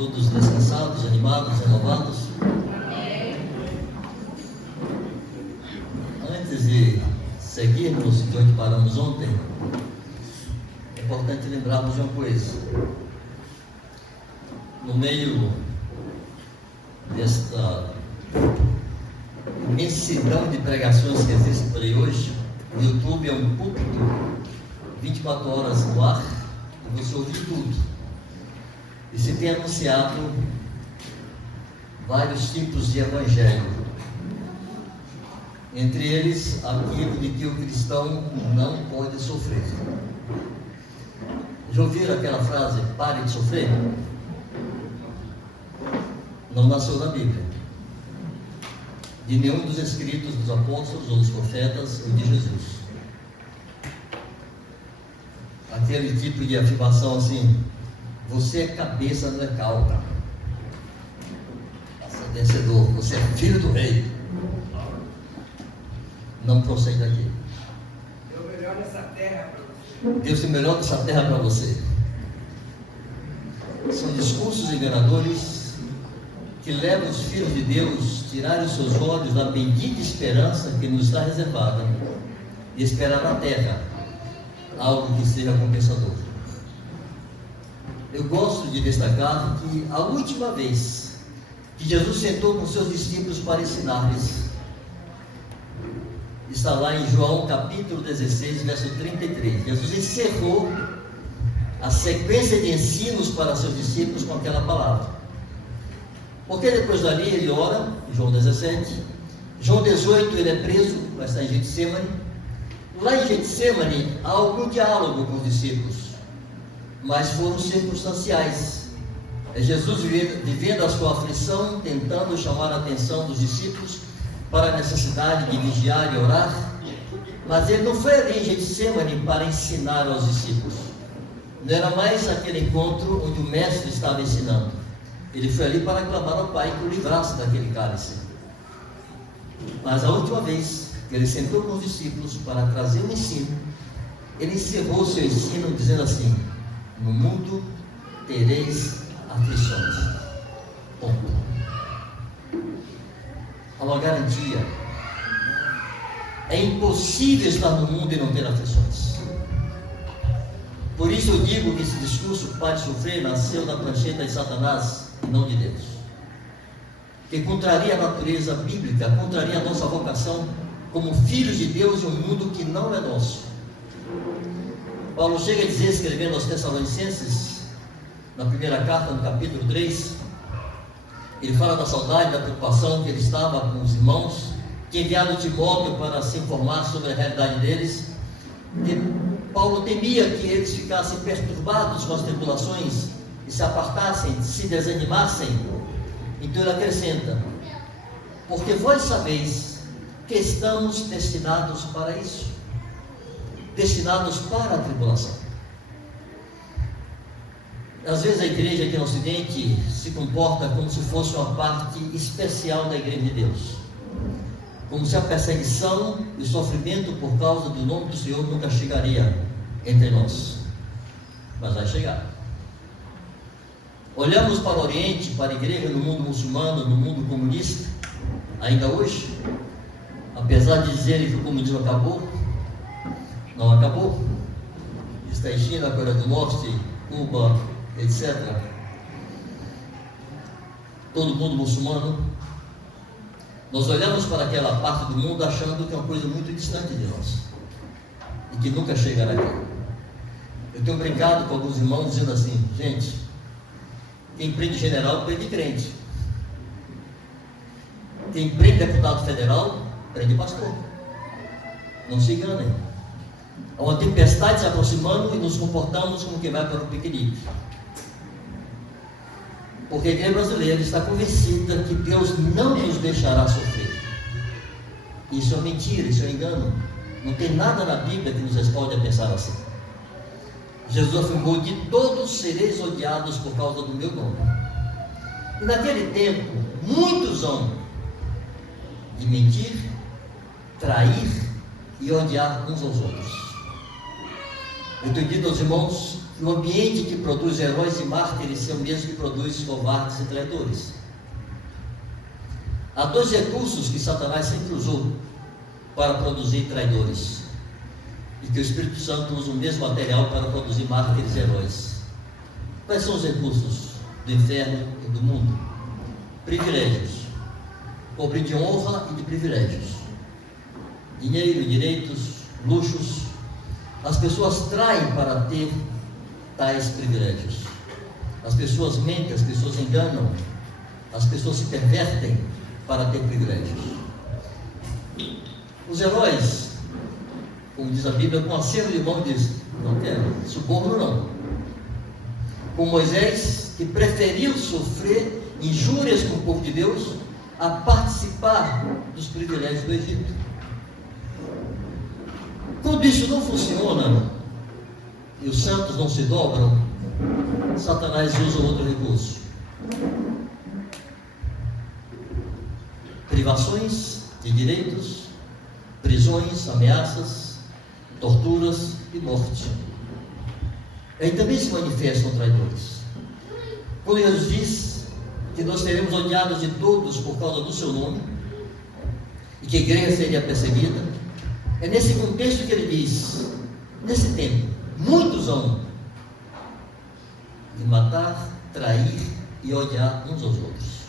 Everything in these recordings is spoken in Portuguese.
todos descansados, animados, renovados. Antes de seguirmos de onde paramos ontem, é importante lembrarmos de uma coisa. No meio desta imensidão de pregações que existem por aí hoje, o YouTube é um púlpito 24 horas no ar, e você ouve tudo. E se tem anunciado vários tipos de evangelho, entre eles aquilo de que o cristão não pode sofrer. Já ouviram aquela frase, pare de sofrer? Não nasceu na Bíblia, de nenhum dos escritos dos apóstolos ou dos profetas ou de Jesus. Aquele tipo de afirmação assim: você é cabeça, não é cauda, você é vencedor, você é filho do rei, não procede daqui. Deus melhor dessa terra para você. Deus tem melhor dessa terra para você. São discursos enganadores que levam os filhos de Deus a tirarem os seus olhos da bendita esperança que nos está reservada e esperar na terra algo que seja compensador. Eu gosto de destacar que a última vez que Jesus sentou com seus discípulos para ensinar-lhes está lá em João capítulo 16, verso 33. Jesus encerrou a sequência de ensinos para seus discípulos com aquela palavra. Porque depois dali ele ora, em João 17, João 18 ele é preso, vai estar em Getsemane. Lá em Getsemane há algum diálogo com os discípulos, mas foram circunstanciais. É Jesus vivendo a sua aflição, tentando chamar a atenção dos discípulos para a necessidade de vigiar e orar, mas ele não foi ali em Getsemane para ensinar aos discípulos. Não era mais aquele encontro onde o mestre estava ensinando. Ele foi ali para clamar ao Pai que o livrasse daquele cálice. Mas a última vez que ele sentou com os discípulos para trazer o ensino, ele encerrou seu ensino dizendo assim: no mundo tereis aflições. Ponto. Há uma garantia. É impossível estar no mundo e não ter aflições. Por isso eu digo que esse discurso pare de sofrer nasceu da prancheta de Satanás e não de Deus, que contraria a natureza bíblica, contraria a nossa vocação como filhos de Deus em um mundo que não é nosso. Paulo chega a dizer, escrevendo aos Tessalonicenses, na primeira carta, no capítulo 3, ele fala da saudade, da preocupação que ele estava com os irmãos, que enviaram Timóteo para se informar sobre a realidade deles. E Paulo temia que eles ficassem perturbados com as tribulações e se apartassem, se desanimassem. Então ele acrescenta: porque vós sabeis que estamos destinados para isso, destinados para a tribulação. Às vezes a igreja aqui no Ocidente se comporta como se fosse uma parte especial da igreja de Deus, como se a perseguição e o sofrimento por causa do nome do Senhor nunca chegaria entre nós, mas vai chegar. Olhamos para o Oriente, para a igreja no mundo muçulmano, no mundo comunista, ainda hoje, apesar de dizerem que o comunismo acabou, não acabou. Está em China, Coreia do Norte, Cuba, etc. Todo mundo muçulmano. Nós olhamos para aquela parte do mundo achando que é uma coisa muito distante de nós e que nunca chegará aqui. Eu tenho brincado com alguns irmãos dizendo assim: gente, quem prende general prende crente, quem prende deputado federal prende pastor. Não se enganem. Há uma tempestade se aproximando e nos comportamos como quem vai para um piquenique. Porque a igreja brasileira está convencida que Deus não nos deixará sofrer. Isso é mentira, isso é engano. Não tem nada na Bíblia que nos responde a pensar assim. Jesus afirmou: de todos sereis odiados por causa do meu nome. E naquele tempo, muitos hão de mentir, trair e odiar uns aos outros. Eu tenho dito aos irmãos que o ambiente que produz heróis e mártires é o mesmo que produz covardes e traidores. Há dois recursos que Satanás sempre usou para produzir traidores, e que o Espírito Santo usa o mesmo material para produzir mártires e heróis. Quais são os recursos do inferno e do mundo? Privilégios, cobre de honra e de privilégios, dinheiro, direitos, luxos. As pessoas traem para ter tais privilégios. As pessoas mentem, as pessoas enganam, as pessoas se pervertem para ter privilégios. Os heróis, como diz a Bíblia, com aceno de mão diz: não quero, suborno não. Com Moisés, que preferiu sofrer injúrias com o povo de Deus a participar dos privilégios do Egito. Quando isso não funciona e os santos não se dobram, Satanás usa outro recurso: privações de direitos, prisões, ameaças, torturas e morte. Aí também se manifestam traidores. Quando Jesus diz que nós seremos odiados de todos por causa do seu nome, e que a igreja seria perseguida, é nesse contexto que ele diz: nesse tempo, muitos vão de matar, trair e odiar uns aos outros.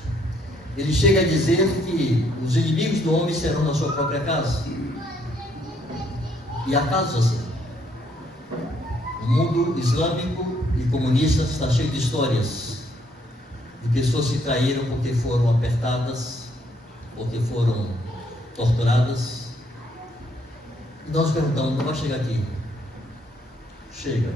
Ele chega a dizer que os inimigos do homem serão na sua própria casa. E há casos assim. O mundo islâmico e comunista está cheio de histórias de pessoas que caíram porque foram apertadas, porque foram torturadas. E nós perguntamos: não vai chegar aqui? Chega.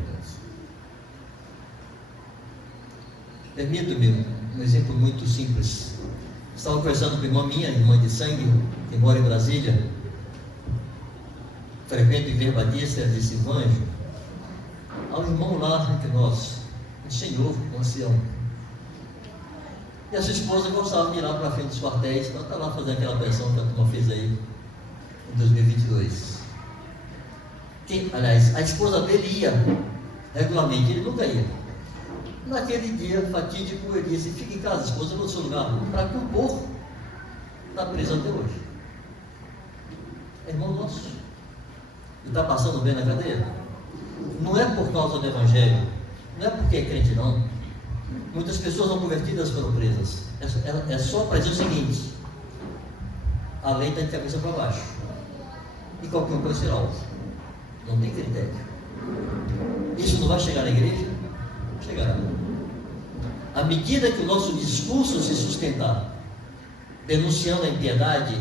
Permita-me um exemplo muito simples. Estava conversando com a irmã minha, irmã de sangue, que mora em Brasília, frequente em Verbadista, ela disse: Vanjo, há um irmão lá entre nós, um senhor, um ancião, e a sua esposa gostava de ir lá para frente dos quartéis, então está lá fazendo aquela pressão que a turma fez aí em 2022. Aliás, a esposa dele ia regularmente, ele nunca ia. Naquele dia fatídico, ele disse: fica em casa, esposa, eu vou no seu lugar, para compor na prisão até hoje. É irmão nosso. E está passando bem na cadeia. Não é por causa do Evangelho, não é porque é crente, não. Muitas pessoas não convertidas foram presas. É só para dizer o seguinte: a lei está de cabeça para baixo, e qualquer um pode ser alvo. Não tem critério. Isso não vai chegar na igreja? Chegará. À medida que o nosso discurso se sustentar denunciando a impiedade,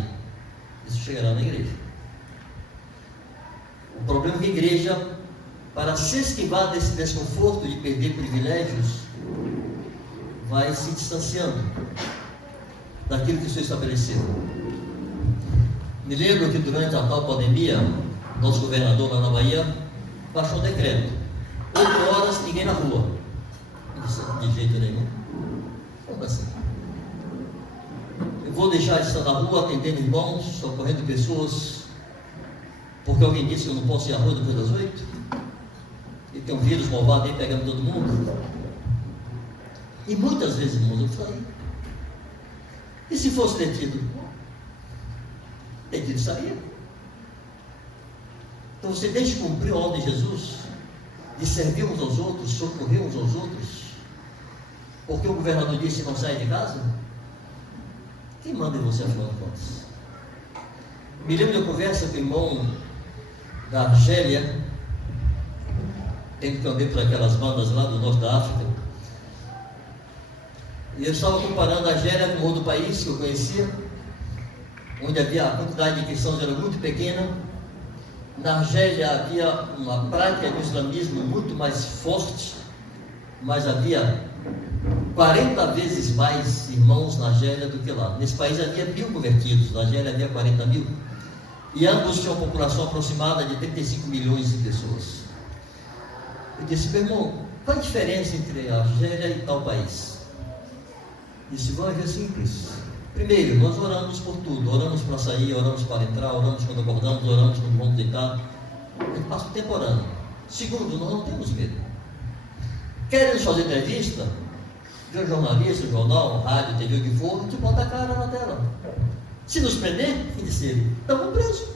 isso chegará na igreja. O problema é que a igreja, para se esquivar desse desconforto de perder privilégios, vai se distanciando daquilo que o Senhor estabeleceu. Me lembro que durante a tal pandemia, nosso governador lá na Bahia baixou um decreto: 8 horas, ninguém na rua. De jeito nenhum. Como assim? Eu vou deixar de estar na rua atendendo irmãos, socorrendo pessoas, porque alguém disse que eu não posso ir à rua depois das 8? E tem um vírus malvado aí pegando todo mundo. E muitas vezes, irmãos, eu falei: e se fosse detido? Detido saía. Então você deixa de cumprir a ordem de Jesus, de servir uns aos outros, socorrer uns aos outros, porque o governador disse: não sai de casa? Quem manda em você, afinal de contas? Me lembro de uma conversa com o irmão da Argélia, tem que andar por aquelas bandas lá do norte da África, e eu estava comparando a Argélia com o outro país que eu conhecia, onde havia a quantidade de cristãos era muito pequena. Na Argélia havia uma prática do islamismo muito mais forte, mas havia 40 vezes mais irmãos na Argélia do que lá. Nesse país havia 1.000 convertidos, na Argélia havia 40.000. E ambos tinham uma população aproximada de 35 milhões de pessoas. Eu disse: meu irmão, qual a diferença entre a Argélia e tal país? Disse: vai ver simples. Primeiro, nós oramos por tudo, oramos para sair, oramos para entrar, oramos quando acordamos, oramos quando vamos deitar. A gente passa o tempo orando. Segundo, nós não temos medo. Querem nos fazer entrevista? Vê um jornalista, um jornal, um rádio, TV, o que for, te bota a cara na tela. Se nos prender, fim de ser, estamos presos.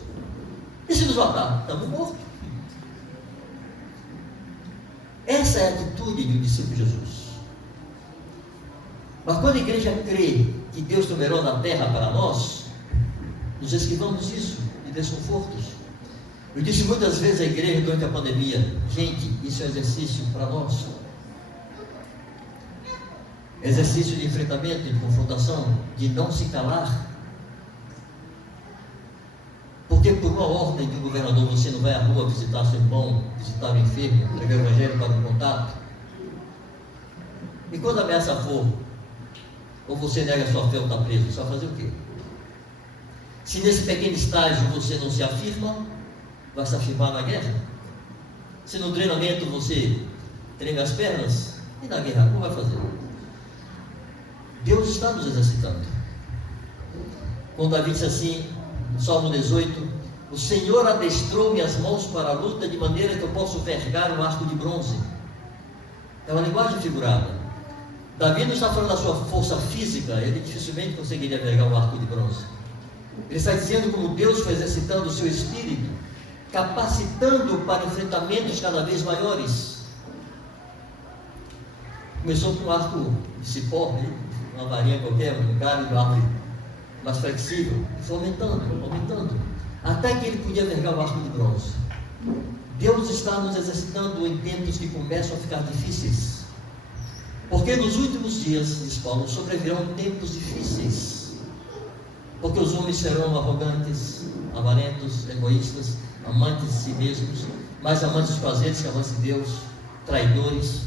E se nos matar, estamos mortos. Essa é a atitude de um discípulo de Jesus. Mas quando a igreja crê que Deus numerou na terra para nós, nos esquivamos disso, de desconfortos. Eu disse muitas vezes à igreja durante a pandemia: gente, isso é exercício para nós. Exercício de enfrentamento, de confrontação, de não se calar. Porque por uma ordem de um governador você não vai à rua visitar seu irmão, visitar o enfermo, pregar o evangelho para um contato? E quando a ameaça for, ou você nega a sua fé ou está preso, você vai fazer o quê? Se nesse pequeno estágio você não se afirma, vai se afirmar na guerra? Se no treinamento você treina as pernas, e na guerra, como vai fazer? Deus está nos exercitando. Quando Davi disse assim, no Salmo 18: o Senhor adestrou minhas mãos para a luta, de maneira que eu posso vergar um arco de bronze. É uma linguagem figurada. Davi não está falando da sua força física, ele dificilmente conseguiria vergar um arco de bronze. Ele está dizendo como Deus foi exercitando o seu espírito, capacitando-o para enfrentamentos cada vez maiores. Começou com um arco de cipó, uma varinha qualquer, um galho de árvore mais flexível, e foi aumentando, até que ele podia vergar o arco de bronze. Deus está nos exercitando em tempos que começam a ficar difíceis, porque nos últimos dias, diz Paulo, sobrevirão tempos difíceis, porque os homens serão arrogantes, avarentos, egoístas, amantes de si mesmos, mais amantes dos prazeres que amantes de Deus, traidores,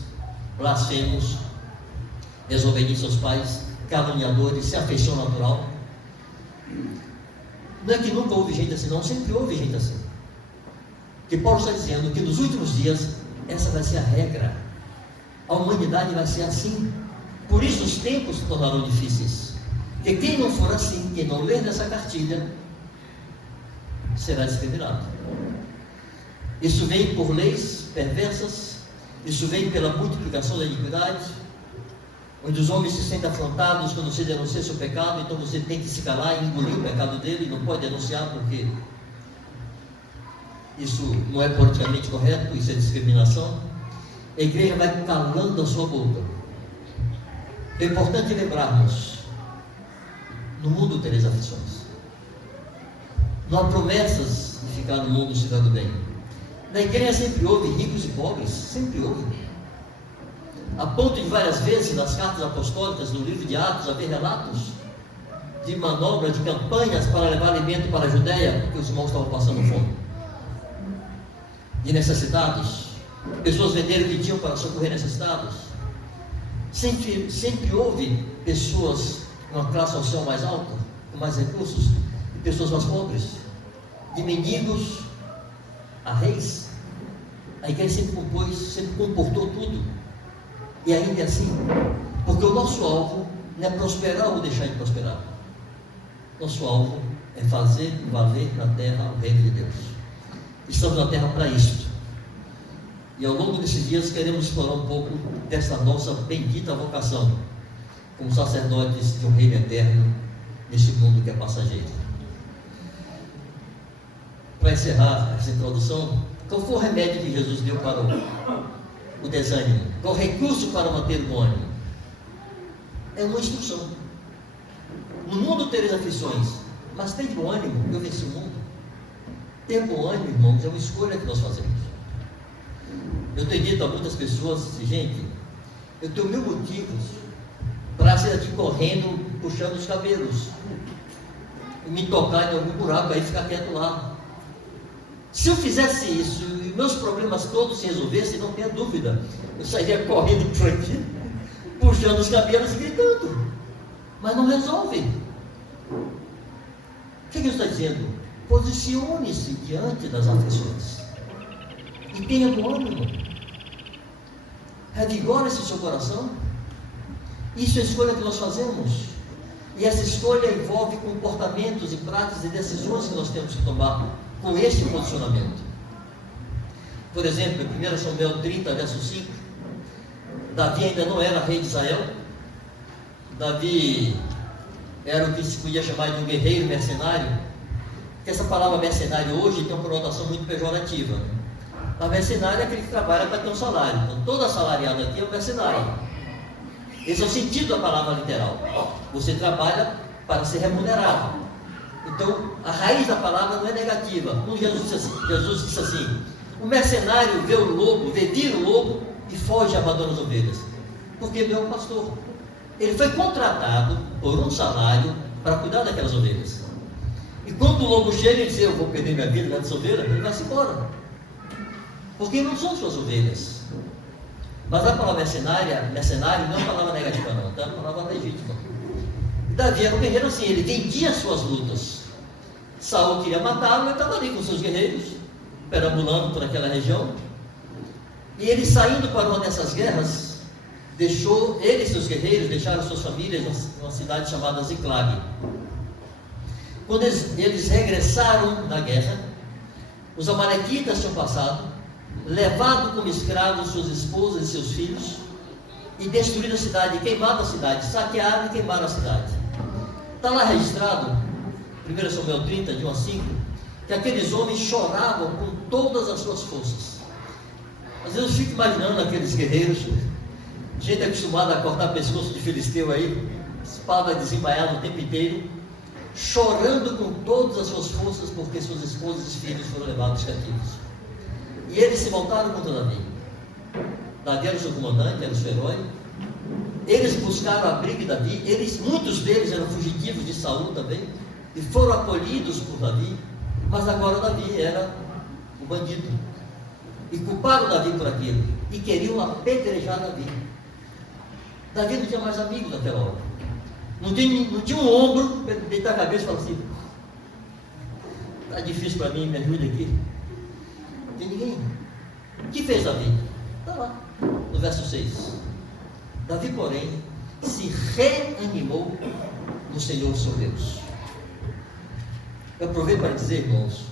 blasfemos, desobedientes aos pais, caluniadores, sem afeição natural. Não é que nunca houve gente assim, não, sempre houve gente assim. Que Paulo está dizendo que nos últimos dias essa vai ser a regra. A humanidade vai ser assim. Por isso os tempos se tornarão difíceis. Porque quem não for assim, quem não ler nessa cartilha, será discriminado. Isso vem por leis perversas, isso vem pela multiplicação da iniquidade, onde os homens se sentem afrontados quando você denuncia seu pecado, então você tem que se calar e engolir o pecado dele, não pode denunciar porque isso não é politicamente correto, isso é discriminação. A igreja vai calando a sua boca. É importante lembrarmos: no mundo tereis aflições. Não há promessas de ficar no mundo se dando bem. Na igreja sempre houve ricos e pobres, sempre houve. A ponto de várias vezes nas cartas apostólicas, no livro de Atos, haver relatos de manobras, de campanhas para levar alimento para a Judéia, porque os irmãos estavam passando fome, de necessitados, pessoas venderam o que tinham para socorrer necessitados. Sempre houve pessoas de uma classe social mais alta, com mais recursos, e pessoas mais pobres, de mendigos a reis. A igreja sempre comportou tudo. E ainda é assim, porque o nosso alvo não é prosperar ou deixar de prosperar. Nosso alvo é fazer valer na terra o reino de Deus. Estamos na terra para isto. E ao longo desses dias queremos explorar um pouco dessa nossa bendita vocação, como sacerdotes de um reino eterno, neste mundo que é passageiro. Para encerrar essa introdução, qual foi o remédio que Jesus deu para o desânimo? Qual o recurso para manter o bom ânimo? É uma instrução. No mundo tereis aflições, mas tem bom ânimo, eu venci o mundo. Ter bom ânimo, irmãos, é uma escolha que nós fazemos. Eu tenho dito a muitas pessoas, gente, eu tenho 1000 motivos para sair aqui correndo, puxando os cabelos, e me tocar em algum buraco, aí ficar quieto lá. Se eu fizesse isso e meus problemas todos se resolvessem, não tenha dúvida, eu sairia correndo por aqui, puxando os cabelos e gritando. Mas não resolve. O que ele está dizendo? Posicione-se diante das aflições e tenha bom ânimo. Revigore-se o seu coração. Isso é a escolha que nós fazemos. E essa escolha envolve comportamentos e práticas e decisões que nós temos que tomar com esse posicionamento. Por exemplo, em 1 Samuel 30, verso 5, Davi ainda não era rei de Israel. Davi era o que se podia chamar de um guerreiro mercenário. Porque essa palavra mercenário hoje tem uma conotação muito pejorativa. A mercenário é aquele que trabalha para ter um salário. Então, todo assalariado aqui é um mercenário. Esse é o sentido da palavra literal. Você trabalha para ser remunerado. Então, a raiz da palavra não é negativa. Como Jesus disse assim: o mercenário vê o lobo, vira o lobo e foge e abandona as ovelhas. Porque ele é um pastor. Ele foi contratado por um salário para cuidar daquelas ovelhas. E quando o lobo chega e diz: eu vou perder minha vida nessa ovelha, ele vai-se embora. Porque não são suas ovelhas. Mas a palavra mercenário não é uma palavra negativa não, tá? É uma palavra legítima. E Davi era um guerreiro assim, ele vendia suas lutas. Saul queria matá-lo, ele estava ali com seus guerreiros, perambulando por aquela região. E ele, saindo para uma dessas guerras, ele e seus guerreiros deixaram suas famílias numa cidade chamada Ziclag. Quando eles regressaram da guerra, os amalequitas tinham passado, levado como escravos suas esposas e seus filhos, e destruíram a cidade, queimado a cidade, saquearam e queimaram a cidade. Está lá registrado, 1 Samuel 30, de 1 a 5, que aqueles homens choravam com todas as suas forças. Às vezes eu fico imaginando aqueles guerreiros, gente acostumada a cortar pescoço de filisteu aí, espada desembaiada o tempo inteiro, chorando com todas as suas forças, porque suas esposas e filhos foram levados cativos. E eles se voltaram contra Davi. Davi era o seu comandante, era o seu herói. Eles buscaram abrigo de Davi. Muitos deles eram fugitivos de Saul também, e foram acolhidos por Davi. Mas agora Davi era o bandido. E culparam Davi por aquilo. E queriam apedrejar Davi. Davi não tinha mais amigos naquela hora. Não tinha um ombro para deitar a cabeça e falar assim: está difícil para mim, me ajude aqui. Não tem ninguém. O que fez Davi? Está lá, no verso 6. Davi, porém, se reanimou no Senhor seu Deus. Eu aproveito para dizer, irmãos,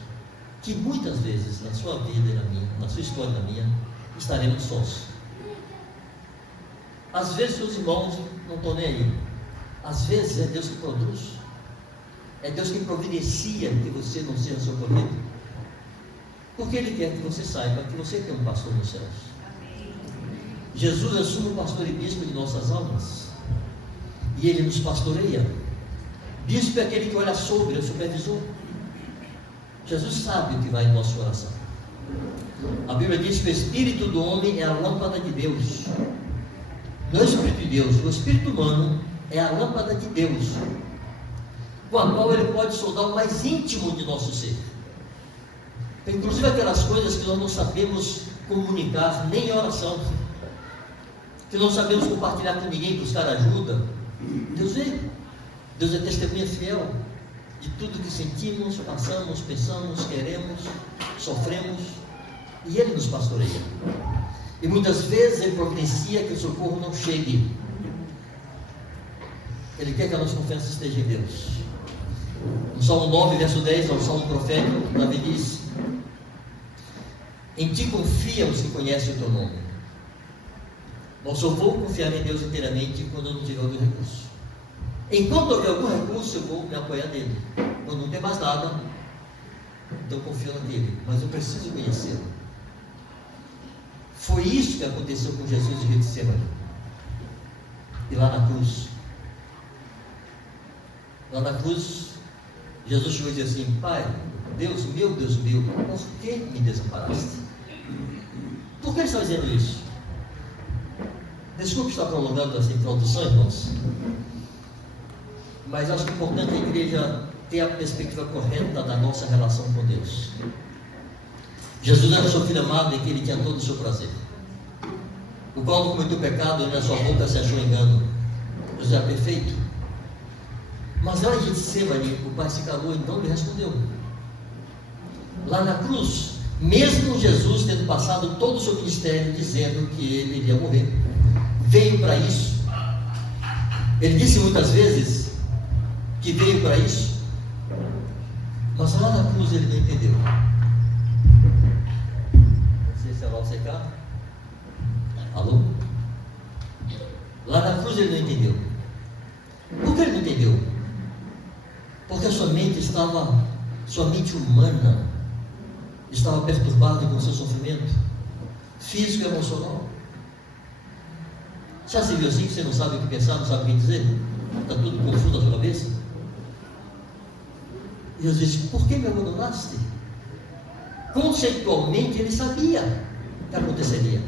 que muitas vezes na sua vida e na minha, na sua história e na minha, estaremos sós. Às vezes seus irmãos não estão nem aí. Às vezes é Deus que produz. É Deus que providencia que você não seja socorrido. Porque Ele quer que você saiba que você tem um pastor nos céus. Jesus é o sumo pastor e bispo de nossas almas. E Ele nos pastoreia. Bispo é aquele que olha sobre, é o supervisor. Jesus sabe o que vai em nosso coração. A Bíblia diz que o Espírito do homem é a lâmpada de Deus. Não é o Espírito de Deus, o Espírito humano é a lâmpada de Deus, com a qual Ele pode soldar o mais íntimo de nosso ser. Inclusive aquelas coisas que nós não sabemos comunicar, nem em oração, que não sabemos compartilhar com ninguém, buscar ajuda. Deus vê. Deus é testemunha fiel de tudo que sentimos, passamos, pensamos, queremos, sofremos, e Ele nos pastoreia. E muitas vezes Ele providencia que o socorro não chegue. Ele quer que a nossa confiança esteja em Deus. No Salmo 9, verso 10, no Salmo profético, Davi diz: em Ti confiam os que conhecem o Teu nome. Mas só vou confiar em Deus inteiramente quando eu não tiver algum recurso. Enquanto houver algum recurso, eu vou me apoiar nele. Quando não tem mais nada, então eu confio nele. Mas eu preciso conhecê-lo. Foi isso que aconteceu com Jesus em Getsemane. E lá na cruz, Jesus chegou e disse assim: Pai, Deus meu, por que me desamparaste? Por que ele está dizendo isso? Desculpe estar prolongando essa introdução, irmãos, mas acho que é importante a igreja ter a perspectiva correta da nossa relação com Deus. Jesus era o seu filho amado em que ele tinha todo o seu prazer, o qual não cometeu pecado e na sua boca se achou engano. Jesus era perfeito. Mas lá em Getsemane, o Pai se calou e não lhe respondeu. Lá na cruz, mesmo Jesus tendo passado todo o seu ministério dizendo que ele iria morrer, veio para isso. Ele disse muitas vezes que veio para isso, mas lá na cruz ele não entendeu. Não sei se é lá o secar. Alô? ele não entendeu. Por que ele não entendeu? Porque a sua mente humana estava perturbada com o seu sofrimento físico e emocional. Já se viu assim que você não sabe o que pensar, não sabe o que dizer? Está tudo confuso na sua cabeça? E Deus disse: por que me abandonaste? Conceitualmente ele sabia que aconteceria,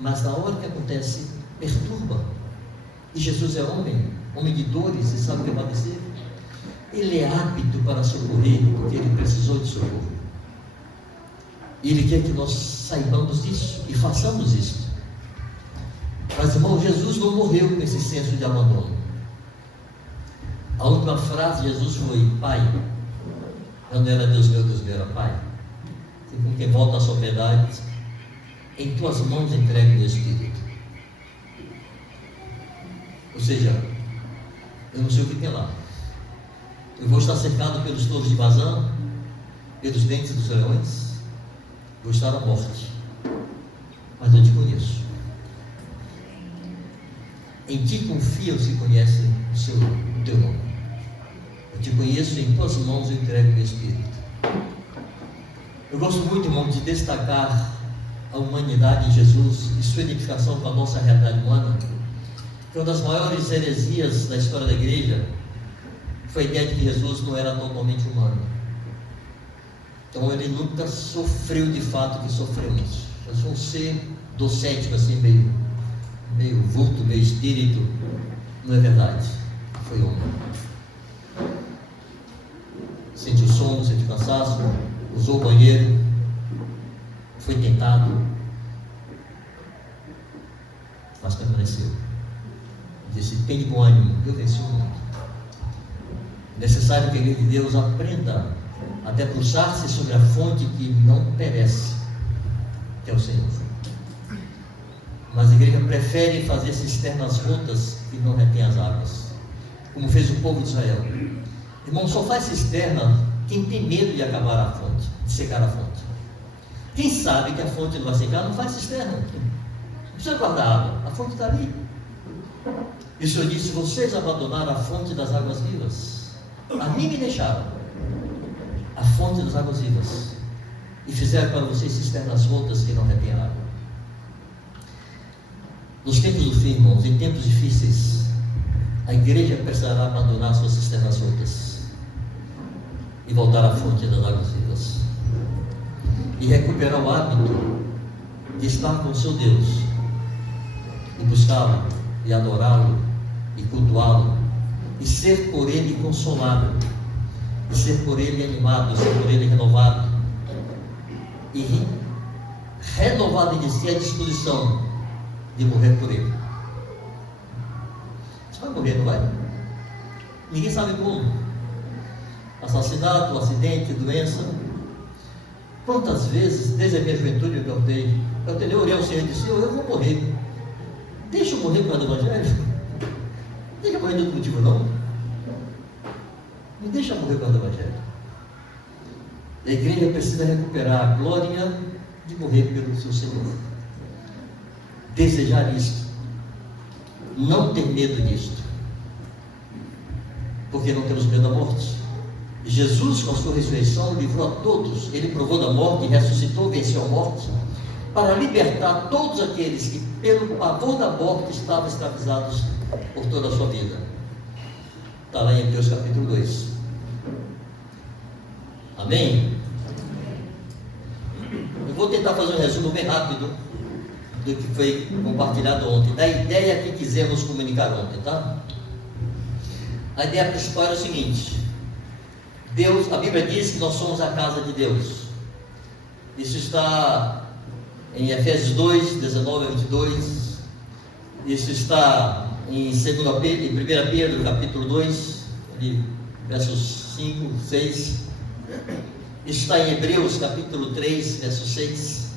mas na hora que acontece, perturba. E Jesus é homem de dores, e sabe o que vai acontecer. Ele é apto para socorrer, porque ele precisou de socorro. E ele quer que nós saibamos disso e façamos isso. Mas, irmão, Jesus não morreu com esse senso de abandono. A última frase de Jesus foi: Pai. Eu não era Deus meu, era Pai. E com quem volta à sua piedade, em tuas mãos entregue o meu Espírito. Ou seja, eu não sei o que tem lá. Eu vou estar cercado pelos touros de Bazã, pelos dentes dos leões, vou estar à morte, mas eu te conheço. Em ti confia os que conhecem o teu nome. Eu te conheço, em tuas mãos eu entrego o meu Espírito. Eu gosto muito, irmão, de destacar a humanidade de Jesus e sua identificação com a nossa realidade humana. Que uma das maiores heresias da história da igreja foi a ideia de que Jesus não era totalmente humano. Então ele nunca sofreu de fato o que sofremos. Jesus foi um ser docético, assim, meio vulto, meio espírito. Não é verdade, foi homem. Sentiu sono, sentiu cansaço, usou o banheiro, foi tentado, mas permaneceu. Disse: tem de bom ânimo, eu venci o mundo. É necessário que a igreja de Deus aprenda a debruçar-se sobre a fonte que não perece, que é o Senhor. Mas a igreja prefere fazer cisternas rotas que não retém as águas, como fez o povo de Israel. Irmão, só faz cisterna quem tem medo de acabar a fonte, de secar a fonte. Quem sabe que a fonte não vai secar, não faz cisterna. Não precisa guardar água, a fonte está ali. E o Senhor disse: vocês abandonaram a fonte das águas vivas, a mim me deixaram, a fonte das águas vivas, e fizeram para vocês cisternas rotas que não retêm água. Nos tempos do fim, irmãos, em tempos difíceis, a igreja precisará abandonar suas cisternas rotas e voltar à fonte das águas vivas, e recuperar o hábito de estar com o seu Deus, e buscá-lo, e adorá-lo, e cultuá-lo, e ser por ele consolado, e ser por ele animado, e ser por ele renovado, e renovado em si a disposição de morrer por ele. Você vai morrer, não vai? Ninguém sabe como. Assassinato, acidente, doença. Quantas vezes, desde a minha juventude, eu orei ao Senhor e disse: eu vou morrer. Deixa eu morrer por causa do Evangelho. Deixa eu morrer de outro motivo, não. Me deixa morrer por causa do Evangelho. A igreja precisa recuperar a glória de morrer pelo seu Senhor. Desejar isto, não ter medo disto, porque não temos medo da morte. Jesus, com a sua ressurreição, livrou a todos. Ele provou da morte, ressuscitou, venceu a morte, para libertar todos aqueles que, pelo pavor da morte, estavam escravizados por toda a sua vida. Está lá em Hebreus capítulo 2. Amém? Eu vou tentar fazer um resumo bem rápido do que foi compartilhado ontem, da ideia que quisemos comunicar ontem, tá? A ideia principal era o seguinte: Deus, a Bíblia diz que nós somos a casa de Deus. Isso está em Efésios 2, 19 a 22. Isso está em 1 Pedro, capítulo 2, versos 5, 6. Isso está em Hebreus, capítulo 3, verso 6.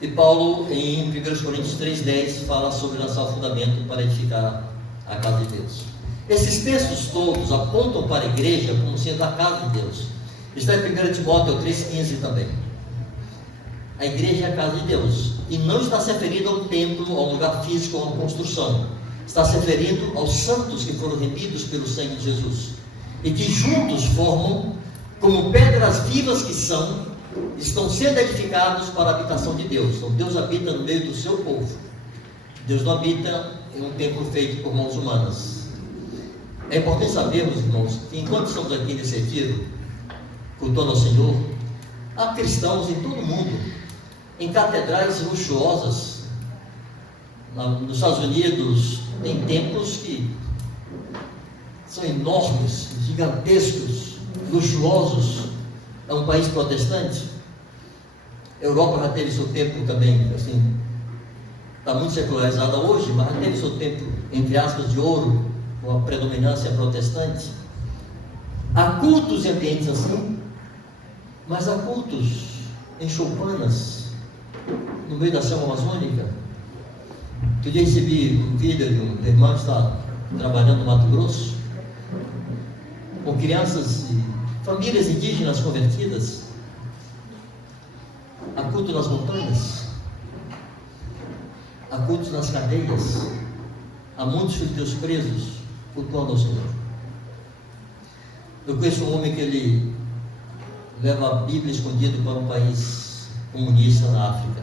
E Paulo, em 1 Coríntios 3,10, fala sobre lançar o fundamento para edificar a casa de Deus. Esses textos todos apontam para a igreja como sendo a casa de Deus. Está em 1 Timóteo 3,15 também. A igreja é a casa de Deus. E não está se referindo ao templo, ao lugar físico, a uma construção. Está se referindo aos santos que foram remidos pelo sangue de Jesus. E que juntos formam, como pedras vivas que são, estão sendo edificados para a habitação de Deus. Então Deus habita no meio do seu povo. Deus não habita em um templo feito por mãos humanas. É importante sabermos, irmãos, que enquanto estamos aqui nesse retiro, cultuando ao Senhor, há cristãos em todo o mundo, em catedrais luxuosas. Nos Estados Unidos tem templos que são enormes, gigantescos, luxuosos. É um país protestante. A Europa já teve seu templo também, assim, está muito secularizada hoje, mas já teve seu templo, entre aspas, de ouro, com a predominância protestante. Há cultos em ambientes assim, mas há cultos em choupanas, no meio da selva amazônica. Outro dia recebi um vídeo de um irmão que está trabalhando no Mato Grosso, com crianças e famílias indígenas convertidas. Há culto nas montanhas, há cultos nas cadeias, há muitos filhos de Deus presos, cultuando ao Senhor. Eu conheço um homem que ele leva a Bíblia escondida para um país comunista na África.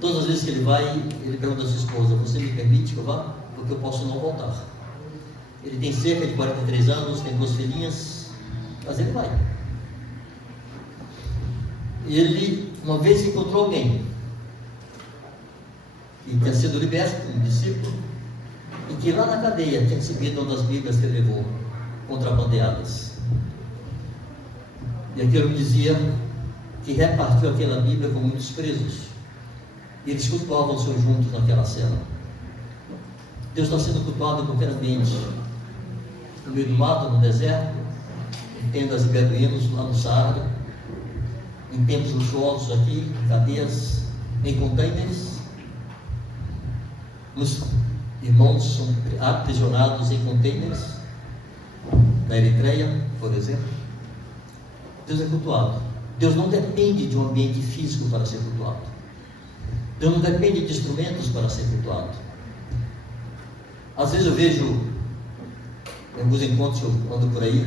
Todas as vezes que ele vai, ele pergunta à sua esposa: você me permite que eu vá? Porque eu posso não voltar. Ele tem cerca de 43 anos, tem 2 filhinhas, mas ele vai. E ele, uma vez, encontrou alguém que tinha sido liberto, um discípulo, e que lá na cadeia tinha recebido uma das Bíblias que ele levou, contrabandeadas. E aquele me dizia que repartiu aquela Bíblia com muitos presos. E eles cultuavam o Senhor juntos naquela cela. Deus está sendo cultuado em qualquer ambiente, no meio do mato, no deserto, em tendas de beduínos lá no Saara, em templos luxuosos aqui, em cadeias, em containers. Os irmãos são aprisionados em containers, na Eritreia, por exemplo. Deus é cultuado. Deus não depende de um ambiente físico para ser cultuado. Deus não depende de instrumentos para ser cultuado. Às vezes eu vejo, em alguns encontros que eu ando por aí,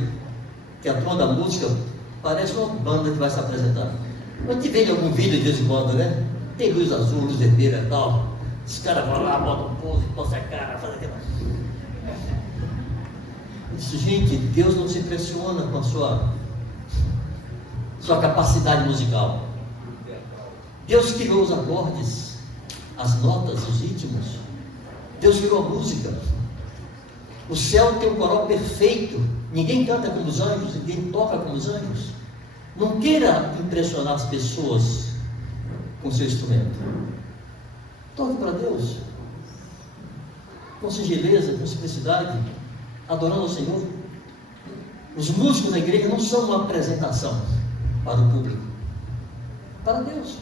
que a turma da música parece uma banda que vai se apresentar. Mas te vê em algum vídeo de vez em quando, né? Tem luz azul, luz vermelha e tal. Os caras vão lá, botam um pose, torcem a cara, fazem aquela... Isso, gente, Deus não se impressiona com a sua capacidade musical. Deus criou os acordes, as notas, os ritmos. Deus criou a música. O céu tem um coral perfeito. Ninguém canta como os anjos, ninguém toca como os anjos. Não queira impressionar as pessoas com seu instrumento. Toque para Deus, com singeleza, com simplicidade, adorando ao Senhor. Os músicos da igreja não são uma apresentação para o público, para Deus.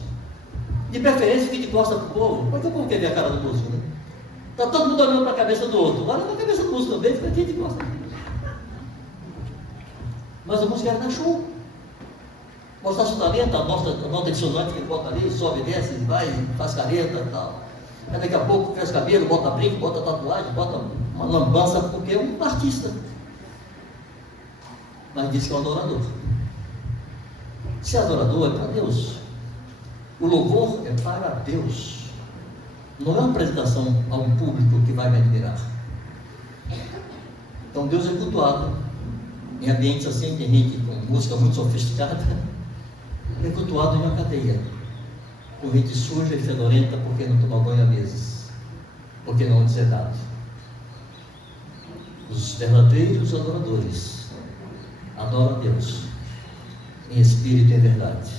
De preferência, fique de costa para o povo, porque o povo quer ver a cara do músico, né? Está todo mundo olhando para a cabeça do outro, olha para a cabeça do músico também, fica aqui de costa. Mas a música é dar show, mostrar seu talento, a nota dissonante que ele bota ali, sobe e desce, vai, faz careta e tal. Aí daqui a pouco faz cabelo, bota brinco, bota tatuagem, bota uma lambança, porque é um artista. Mas diz que é um adorador. Se é adorador, é para Deus. O louvor é para Deus. Não é uma apresentação a um público que vai me admirar. Então Deus é cultuado em ambientes assim, tem gente com música muito sofisticada, é cultuado em uma cadeia, com gente suja e fedorenta, porque não toma banho há meses, porque não é deserdado. Os verdadeiros adoradores adoram a Deus em espírito e em verdade,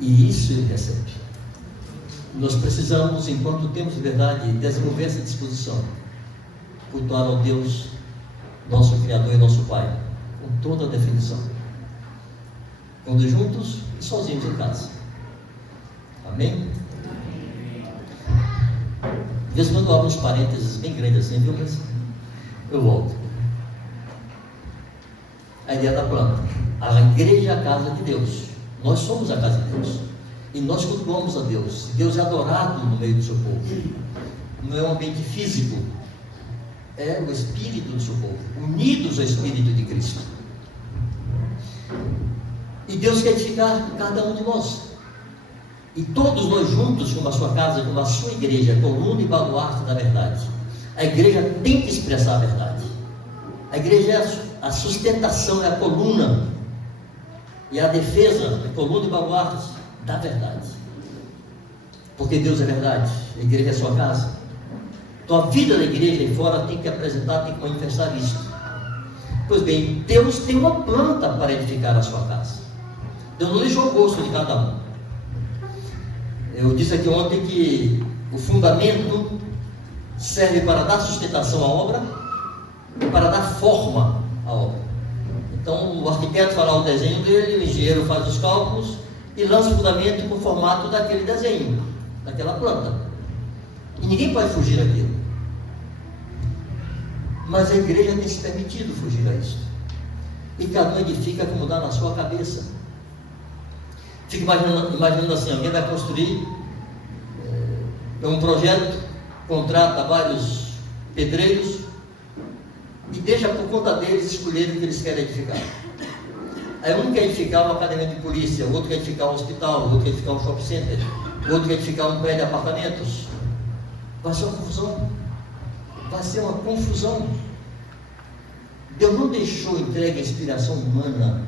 e isso Ele recebe. Nós precisamos, enquanto temos verdade, desenvolver essa disposição, cultuar ao Deus, nosso Criador e nosso Pai, com toda a definição, quando juntos e sozinhos em casa. Amém? De vez em quando eu abro uns parênteses bem grandes assim, viu? Mas eu volto. A ideia da planta. A igreja é a casa de Deus. Nós somos a casa de Deus. E nós cultuamos a Deus. Deus é adorado no meio do seu povo. Não é um ambiente físico, é o Espírito do seu povo, unidos ao Espírito de Cristo. E Deus quer edificar cada um de nós. E todos nós juntos, como a sua casa, como a sua igreja, coluna e baluarte da verdade. A igreja tem que expressar a verdade. A igreja é a sustentação, é a coluna. E a defesa, a coluna e baluarte da verdade. Porque Deus é verdade, a igreja é a sua casa. Então a vida da igreja aí fora tem que apresentar, tem que manifestar isso. Pois bem, Deus tem uma planta para edificar a sua casa. Deus não deixou o gosto de cada um. Eu disse aqui ontem que o fundamento serve para dar sustentação à obra e para dar forma à obra. Então o arquiteto fará o desenho dele, o engenheiro faz os cálculos e lança o fundamento com o formato daquele desenho, daquela planta. E ninguém pode fugir daquilo. Mas a igreja tem se permitido fugir a isso. E cada um edifica como dá na sua cabeça. Fico imaginando assim, alguém vai construir um projeto, contrata vários pedreiros e deixa por conta deles escolherem o que eles querem edificar. Aí um quer edificar uma academia de polícia, o outro quer edificar um hospital, o outro quer edificar um shopping center, o outro quer edificar um prédio de apartamentos. Vai ser uma confusão. Vai ser uma confusão. Deus não deixou entregue a inspiração humana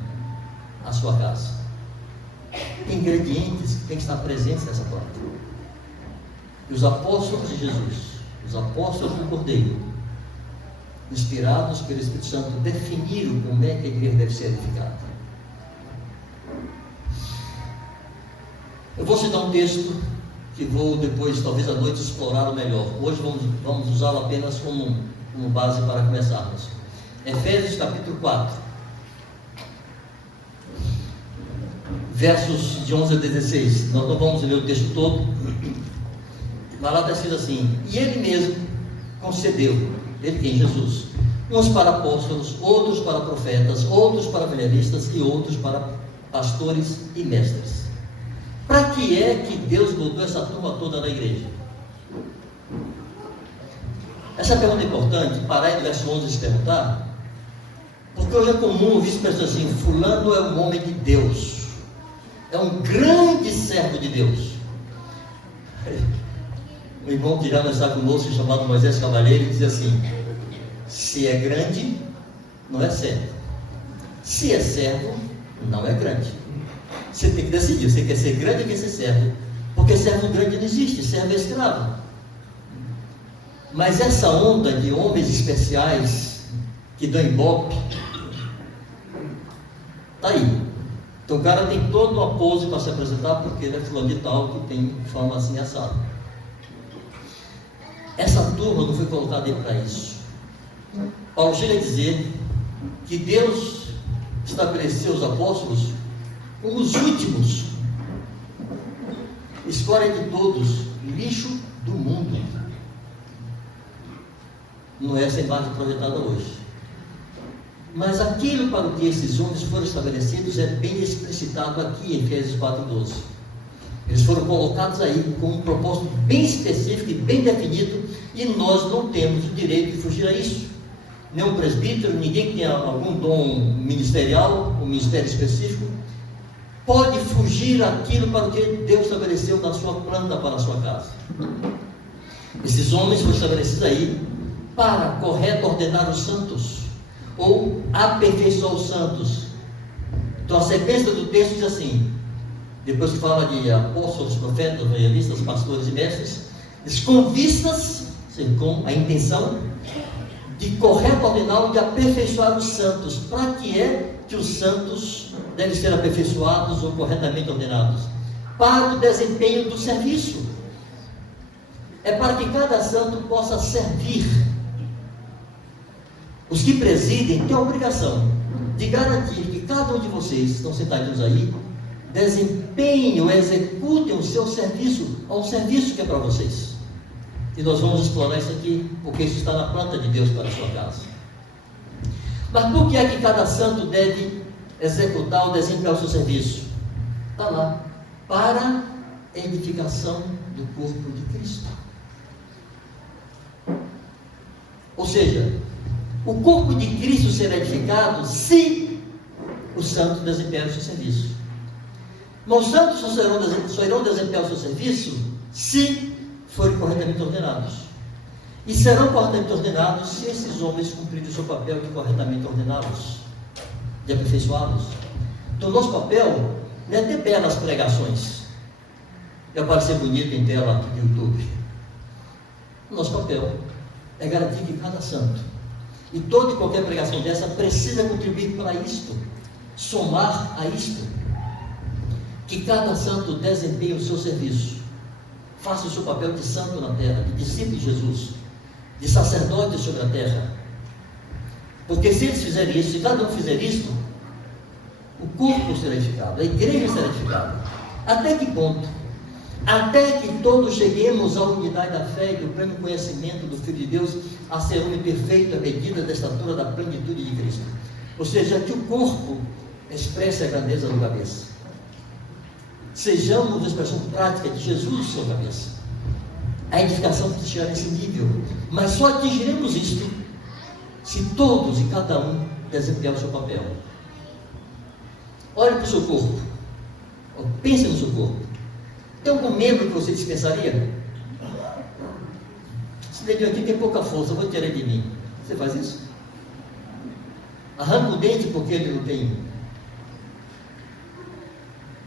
à sua casa. Tem ingredientes que têm que estar presentes nessa planta. E os apóstolos de Jesus, os apóstolos do Cordeiro, inspirados pelo Espírito Santo, definiram como é que a igreja deve ser edificada. Eu vou citar um texto que vou depois, talvez à noite, explorá-lo melhor. Hoje vamos usá-lo apenas como base para começarmos. Efésios capítulo 4, versos de 11 a 16. Nós não vamos ler o texto todo, mas lá está escrito assim: e Ele mesmo concedeu, Ele quem? Jesus, uns para apóstolos, outros para profetas, outros para evangelistas e outros para pastores e mestres. Para que é que Deus botou essa turma toda na igreja? Essa pergunta é importante, parar aí no verso 11 e se perguntar, porque hoje é comum ouvir pessoas assim: fulano é um homem de Deus, é um grande servo de Deus. O irmão que já não está conosco, chamado Moisés Cavalheiro, diz assim: se é grande, não é servo. Se é servo, não é grande. Você tem que decidir, você quer ser grande ou quer ser servo? Porque servo grande não existe, servo é escravo. Mas essa onda de homens especiais que dão ibope, está aí. Então o cara tem toda uma pose para se apresentar, porque ele é fulano de tal, que tem fama assim assada. Essa turma não foi colocada aí para isso. Paulo chega a dizer que Deus estabeleceu os apóstolos como os últimos, escolha de todos, lixo do mundo. Não é essa imagem projetada hoje. Mas aquilo para o que esses homens foram estabelecidos é bem explicitado aqui em Efésios 4:12. Eles foram colocados aí com um propósito bem específico e bem definido, e nós não temos o direito de fugir a isso. Nem um presbítero, ninguém que tenha algum dom ministerial, um ministério específico, pode fugir aquilo para o que Deus estabeleceu na sua planta para a sua casa. Esses homens foram estabelecidos aí para correto ordenar os santos, ou aperfeiçoar os santos. Então a sequência do texto diz assim, depois que fala de apóstolos, profetas, evangelistas, pastores e mestres, diz com vistas, com a intenção de correto ordenar, de aperfeiçoar os santos. Para que é que os santos devem ser aperfeiçoados ou corretamente ordenados? Para o desempenho do serviço. É para que cada santo possa servir. Os que presidem têm a obrigação de garantir que cada um de vocês que estão sentadinhos aí desempenhem ou executem o seu serviço, ao serviço que é para vocês. E nós vamos explorar isso aqui, porque isso está na planta de Deus para a sua casa. Mas por que é que cada santo deve executar ou desempenhar o seu serviço? Está lá, para edificação do corpo de Cristo. Ou seja, o corpo de Cristo será edificado se os santos desempenham o seu serviço. Mas os santos só irão desempenhar o seu serviço se forem corretamente ordenados. E serão corretamente ordenados se esses homens cumprirem o seu papel de corretamente ordená-los, de aperfeiçoá-los. Então, nosso papel não é ter belas pregações e aparecer bonito em tela do YouTube. O nosso papel é garantir que cada santo, e toda e qualquer pregação dessa, precisa contribuir para isto, somar a isto, que cada santo desempenhe o seu serviço, faça o seu papel de santo na terra, de discípulo de Jesus, de sacerdote sobre a terra. Porque se eles fizerem isso, se cada um fizer isso, o corpo será edificado, a igreja será edificada. Até que ponto? Até que todos cheguemos à unidade da fé e do pleno conhecimento do Filho de Deus, a ser homem perfeito à medida da estatura da plenitude de Cristo. Ou seja, que o corpo expresse a grandeza do cabeça. Sejamos a expressão prática de Jesus, seu cabeça. A edificação precisa chegar nesse nível. Mas só atingiremos isto se todos e cada um desempenhar o seu papel. Olhe para o seu corpo. Pense no seu corpo. Tem algum membro que você dispensaria? Esse dedinho aqui tem pouca força, eu vou tirar de mim. Você faz isso? Arranca o dente porque ele não tem.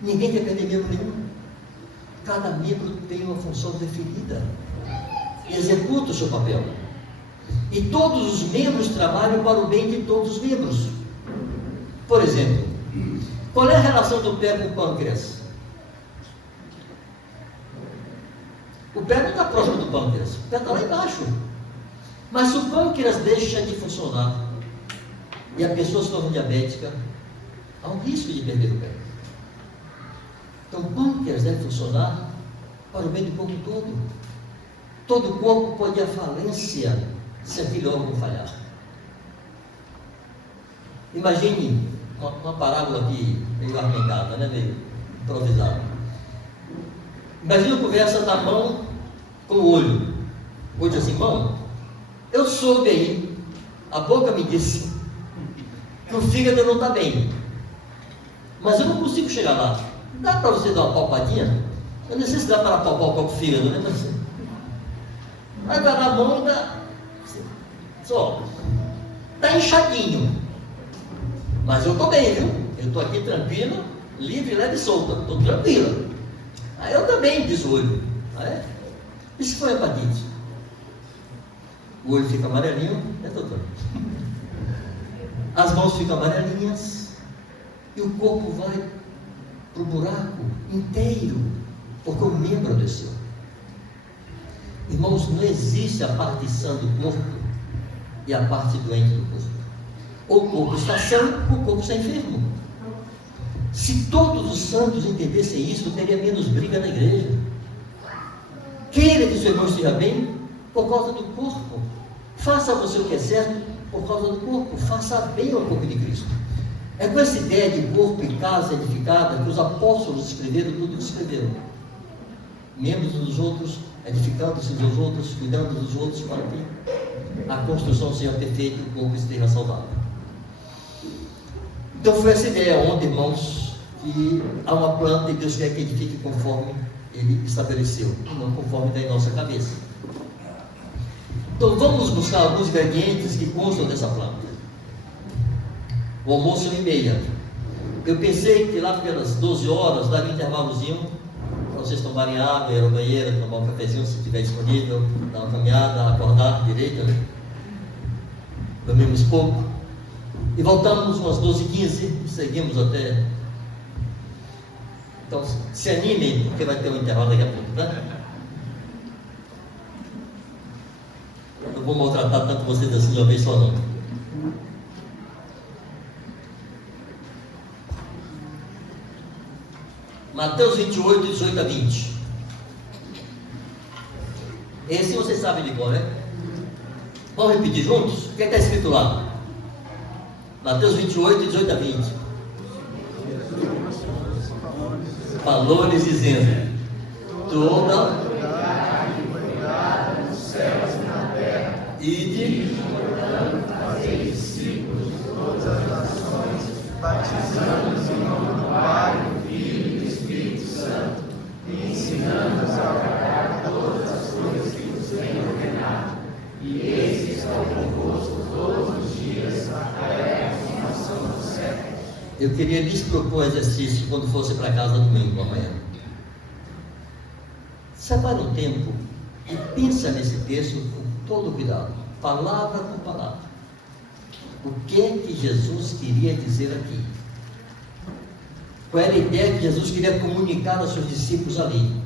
Ninguém quer perder membro nenhum. Cada membro tem uma função definida e executa o seu papel. E todos os membros trabalham para o bem de todos os membros. Por exemplo, qual é a relação do pé com o pâncreas? O pé não está próximo do pâncreas, o pé está lá embaixo. Mas se o pâncreas deixa de funcionar e a pessoa se torna diabética, há um risco de perder o pé. Então o pâncreas deve funcionar para o bem do corpo todo. Todo o corpo pode ir à falência se aquele órgão falhar. Imagine uma parábola aqui, meio armengada, né? Meio improvisada. Imagina a conversa da mão com o olho. O olho diz assim: mão, eu soube aí, a boca me disse que o fígado não está bem, mas eu não consigo chegar lá. Dá para você dar uma palpadinha? Eu não sei se dá para palpar o próprio fígado, né? Mas vai na mão e dá. Só, está inchadinho, mas eu estou bem, viu? Eu estou aqui tranquilo, livre, leve e solta, estou tranquilo. Aí eu também, diz o olho. É? E se for hepatite? O olho fica amarelinho, né, doutor? As mãos ficam amarelinhas e o corpo vai para o buraco inteiro, porque o membro adoeceu. Irmãos, não existe a parte sã do corpo e a parte doente do corpo. Ou o corpo está são, ou o corpo está enfermo. Se todos os santos entendessem isso, teria menos briga na igreja. Queira que seu irmão esteja bem por causa do corpo. Faça você o que é certo por causa do corpo. Faça bem ao corpo de Cristo. É com essa ideia de corpo e casa edificada que os apóstolos escreveram tudo o que escreveram. Membros uns dos outros, edificando-se uns aos outros, cuidando dos outros, para que a construção seja perfeita e o corpo esteja saudável. Então foi essa ideia ontem, irmãos, que há uma planta e Deus quer que edifique conforme Ele estabeleceu, não conforme da nossa cabeça. Então vamos buscar alguns ingredientes que constam dessa planta. O almoço 1h30. Eu pensei que lá pelas 12 horas, daria um intervalozinho, para vocês tomarem água, ir ao banheiro, tomar um cafezinho se estiver disponível, dar uma caminhada, acordar direito, né? Dormimos pouco. E voltamos umas 12h15, seguimos até. Então se animem, porque vai ter um intervalo daqui a pouco, né? Não vou maltratar tanto vocês assim de uma vez só não. Mateus 28, 18 a 20. Esse vocês sabem de cor, né? Vamos repetir juntos? O que está escrito lá? Mateus 28, 18 a 20. Valores dizendo: toda autoridade foi dada nos céus e na terra. Ide, fazer discípulos de todas as nações, batizando-os em nome do Pai, do Filho e do Espírito Santo, e ensinando-os a guardar todas as coisas que vos tenho ordenado. E eis que estou convosco todos os dias até a consumação dos séculos. Eu queria lhes propor um exercício quando fosse para casa domingo amanhã. Separe um tempo e pensa nesse texto com todo cuidado, palavra por palavra. O que é que Jesus queria dizer aqui? Qual era a ideia que Jesus queria comunicar aos seus discípulos ali?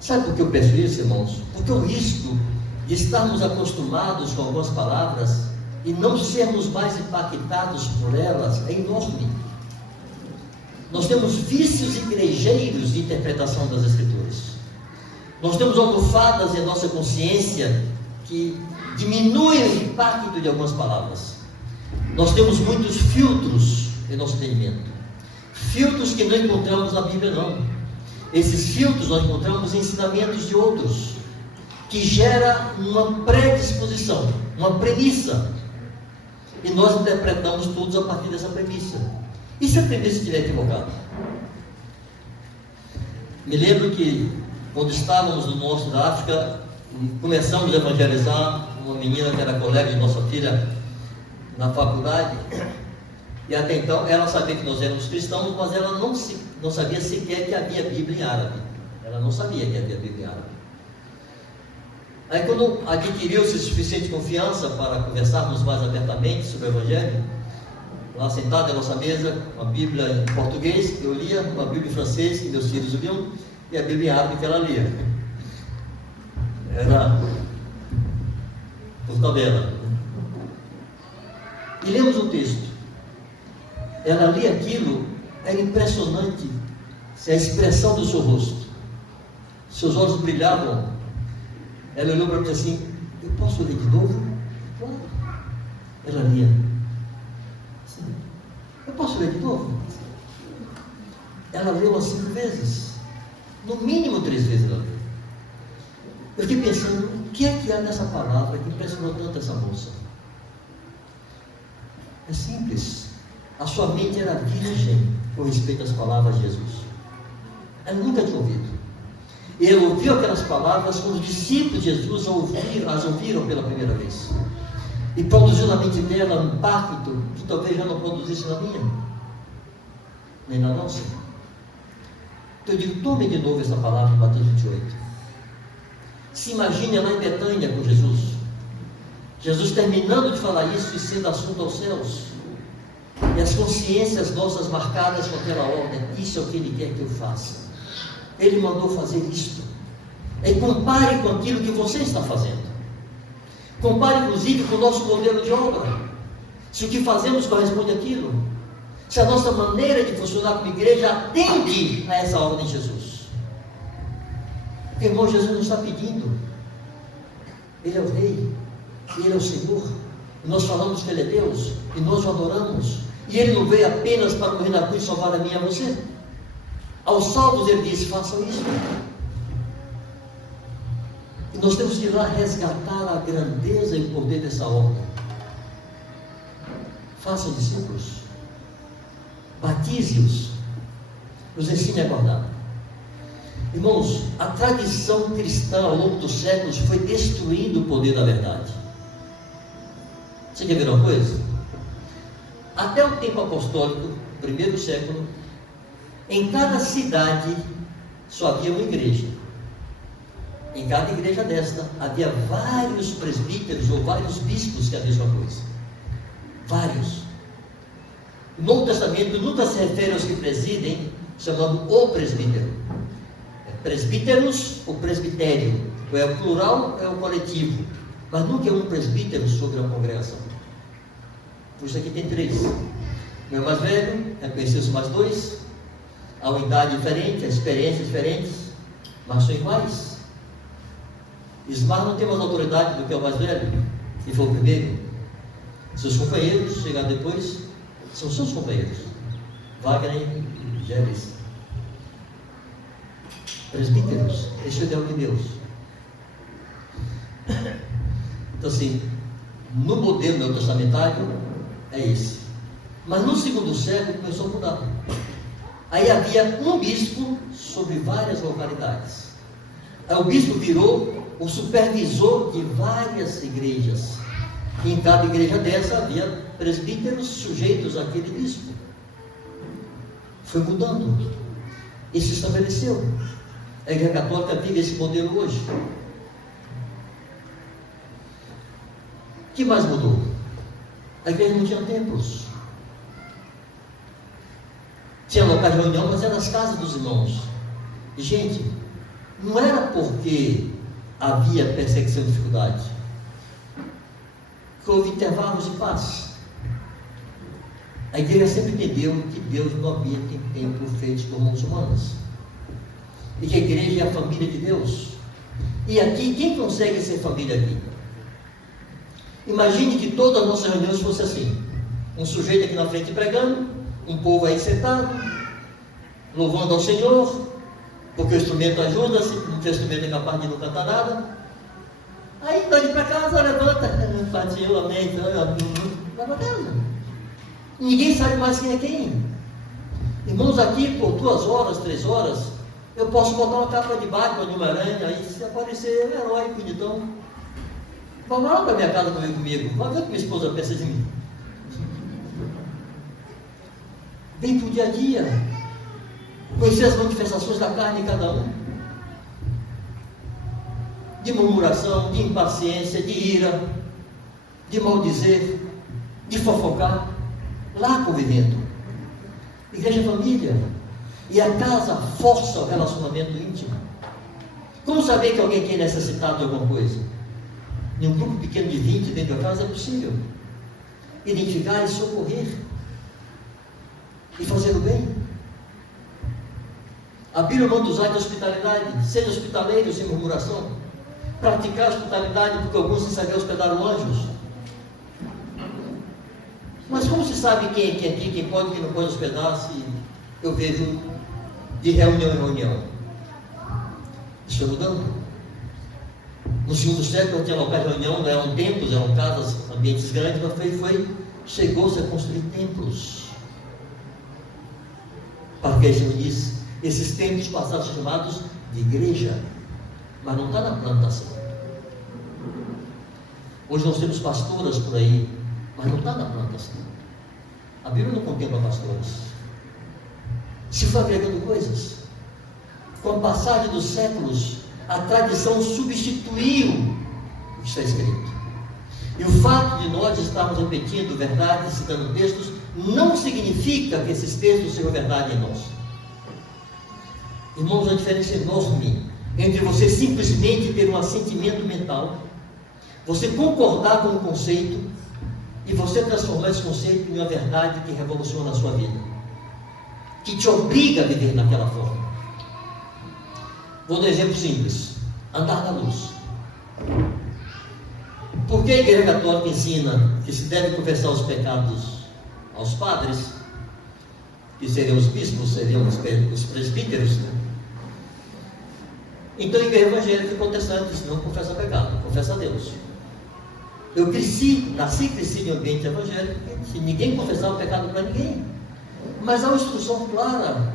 Sabe por que eu penso isso, irmãos? Porque o risco de estarmos acostumados com algumas palavras e não sermos mais impactados por elas é enorme. Nós temos vícios igrejeiros de interpretação das Escrituras. Nós temos almofadas em nossa consciência que diminuem o impacto de algumas palavras. Nós temos muitos filtros em nosso entendimento. Filtros que não encontramos na Bíblia, não. Esses filtros nós encontramos em ensinamentos de outros, que gera uma predisposição, uma premissa. E nós interpretamos todos a partir dessa premissa. E se a premissa estiver equivocada? Me lembro que, quando estávamos no norte da África, começamos a evangelizar uma menina que era colega de nossa filha na faculdade, e até então ela sabia que nós éramos cristãos, mas ela não sabia sequer que havia Bíblia em árabe. Ela não sabia que havia Bíblia em árabe. Aí, quando adquiriu-se suficiente confiança para conversarmos mais abertamente sobre o Evangelho, lá sentada à nossa mesa, uma Bíblia em português que eu lia, uma Bíblia em francês que meus filhos liam, e a Bíblia em árabe que ela lia. Era por tabela. E lemos o texto. Ela lia aquilo, era impressionante a expressão do seu rosto. Seus olhos brilhavam. Ela olhou para mim assim: eu posso ler de novo? Claro. Ela lia. Sim. Eu posso ler de novo? Ela leu umas 5 vezes. No mínimo 3 vezes ela leu. Eu fiquei pensando, o que é que há nessa palavra que impressionou tanto essa moça? É simples. A sua mente era virgem com respeito às palavras de Jesus. Ela nunca tinha ouvido. E ela ouviu aquelas palavras quando os discípulos de Jesus as ouviram pela primeira vez. E produziu na mente dela um impacto que talvez já não produzisse na minha, nem na nossa. Então eu digo, tome de novo essa palavra em Mateus 28. Se imagine lá em Betânia com Jesus. Jesus terminando de falar isso e sendo assunto aos céus. E as consciências nossas marcadas com aquela ordem. Isso é o que Ele quer que eu faça. Ele mandou fazer isto. E compare com aquilo que você está fazendo. Compare inclusive com o nosso modelo de obra. Se o que fazemos corresponde àquilo. Se a nossa maneira de funcionar como igreja atende a essa ordem de Jesus. Porque, irmão, Jesus não está pedindo. Ele é o Rei. Ele é o Senhor. E nós falamos que Ele é Deus. E nós o adoramos. E Ele não veio apenas para morrer na cruz e salvar a mim e a você. Aos salvos Ele disse, façam isso. E nós temos que ir lá resgatar a grandeza e o poder dessa ordem. Façam discípulos. Batize-os. Nos ensine a guardar. Irmãos, a tradição cristã ao longo dos séculos foi destruindo o poder da verdade. Você quer ver uma coisa? Até o tempo apostólico, primeiro século, em cada cidade só havia uma igreja. Em cada igreja desta havia vários presbíteros ou vários bispos, que é a mesma coisa. Vários. O Novo Testamento nunca se refere aos que presidem, chamando o presbítero. Presbíteros ou presbitério. Ou é o plural, é o coletivo. Mas nunca é um presbítero sobre a congregação. Por isso aqui tem 3. O mais velho, reconheceu-se mais 2. A unidade diferente, a experiência diferente, mas são iguais. Ismar não tem mais autoridade do que o mais velho, que foi o primeiro. Seus companheiros, chegaram depois, são seus companheiros. Wagner e Gélis. presbíteros. Esse é o ideal de Deus. Então assim, no modelo neotestamentário é esse. Mas no segundo século começou a mudar. Aí havia um bispo sobre várias localidades. Aí o bispo virou o supervisor de várias igrejas. E em cada igreja dessa havia presbíteros sujeitos àquele bispo. Foi mudando. E se estabeleceu. A Igreja Católica vive esse modelo hoje. O que mais mudou? A igreja não tinha templos. Tinha locais de reunião, mas era as casas dos irmãos. E, gente, não era porque havia perseguição e dificuldade que houve intervalos de paz. A igreja sempre entendeu que Deus não habita em templos feitos por mãos humanas. E que a igreja é a família de Deus. E aqui, quem consegue ser família aqui? Imagine que todas as nossas reuniões fossem assim. Um sujeito aqui na frente pregando, um povo aí sentado, louvando ao Senhor, porque o instrumento ajuda, se não tem instrumento é capaz de não cantar nada. Aí está indo para casa, levanta, Senhor, amém, vai para casa. Ninguém sabe mais quem é quem. Irmãos, aqui por 2 horas, 3 horas, eu posso botar uma capa de Batman, de uma aranha, aí se aparecer um herói bonitão. Vamos lá para minha casa para ver comigo. Vai ver o que minha esposa pensa de mim. Vem para o dia a dia. Conhecer as manifestações da carne de cada um. De murmuração, de impaciência, de ira, de maldizer, de fofocar. Lá convivendo. Igreja é família. E a casa força o relacionamento íntimo. Como saber que alguém é necessitado de alguma coisa? Em um grupo pequeno de 20 dentro da casa é possível identificar e socorrer e fazer o bem. A Bíblia manda usar de hospitalidade. Seja hospitaleiro sem murmuração. Praticar a hospitalidade, porque alguns sem saber hospedaram anjos. Mas como se sabe quem é aqui, quem pode e quem não pode hospedar, se eu vejo de reunião em reunião? Isso foi mudando. No segundo século tinha locais de reunião, não eram templos, eram casas, ambientes grandes, mas chegou-se a construir templos para que a gente diz, esses templos passaram a ser chamados de igreja, mas não está na plantação. Hoje nós temos pastoras por aí, mas não está na plantação. A Bíblia não contempla pastores. Se foi agregando coisas. Com a passagem dos séculos, a tradição substituiu o que está escrito. E o fato de nós estarmos repetindo verdades, citando textos, não significa que esses textos sejam verdade em nós. Irmãos, a diferença é enorme entre você simplesmente ter um assentimento mental, você concordar com um conceito e você transformar esse conceito em uma verdade que revoluciona a sua vida, que te obriga a viver naquela forma. Vou dar um exemplo simples: andar na luz. Por que a Igreja Católica ensina que se deve confessar os pecados aos padres, que seriam os bispos, seriam os presbíteros, né? Então a Igreja Evangélica e protestante não confessa pecado, confessa a Deus. Eu cresci em um ambiente evangélico, que ninguém confessava pecado para ninguém. Mas há uma instrução clara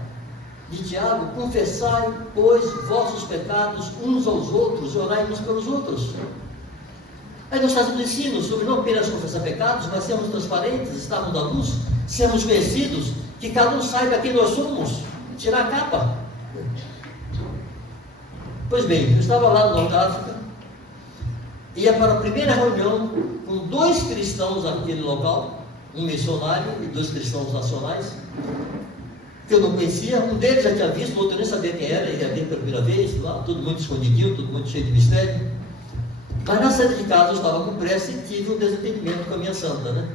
de Tiago: confessai, pois, vossos pecados uns aos outros, e orai uns pelos outros. Aí nós fazemos ensino sobre não apenas confessar pecados, mas sermos transparentes, estarmos na luz, sermos conhecidos, que cada um saiba quem nós somos, tirar a capa. Pois bem, eu estava lá no Norte da África, ia para a primeira reunião com 2 cristãos naquele local, um missionário e 2 cristãos nacionais, que eu não conhecia. Um deles já tinha visto, o outro nem sabia quem era, ele ia ver pela primeira vez, lá, tudo muito escondidinho, tudo muito cheio de mistério. Mas na saída de casa eu estava com pressa e tive um desentendimento com a minha santa, né?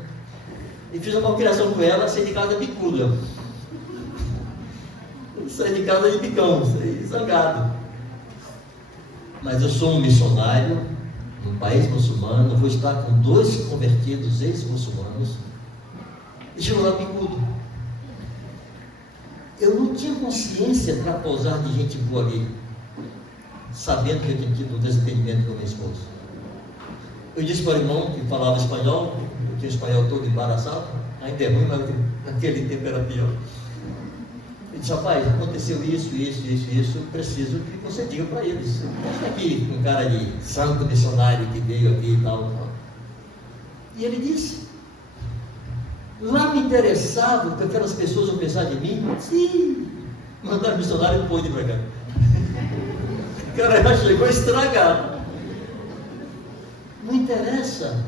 E fiz uma malcriação com ela, saí de casa bicuda. Saí de casa de bicão, saí zangado. Mas eu sou um missionário num país muçulmano, vou estar com 2 convertidos ex-muçulmanos, e chegou lá bicudo. Eu não tinha consciência para pousar de gente boa ali. sabendo que eu tinha tido um desentendimento com minha esposa. Eu disse para o irmão que falava espanhol, eu tinha o espanhol todo embaraçado, ainda é ruim, mas naquele tempo era pior. Eu disse, rapaz, aconteceu isso, eu preciso que você diga para eles. Acho aqui um cara de santo missionário que veio aqui e tal. E ele disse, lá me interessava o que aquelas pessoas vão pensar de mim. Sim, mandaram missionário pôde para cá. O cara já chegou estragado. Não interessa.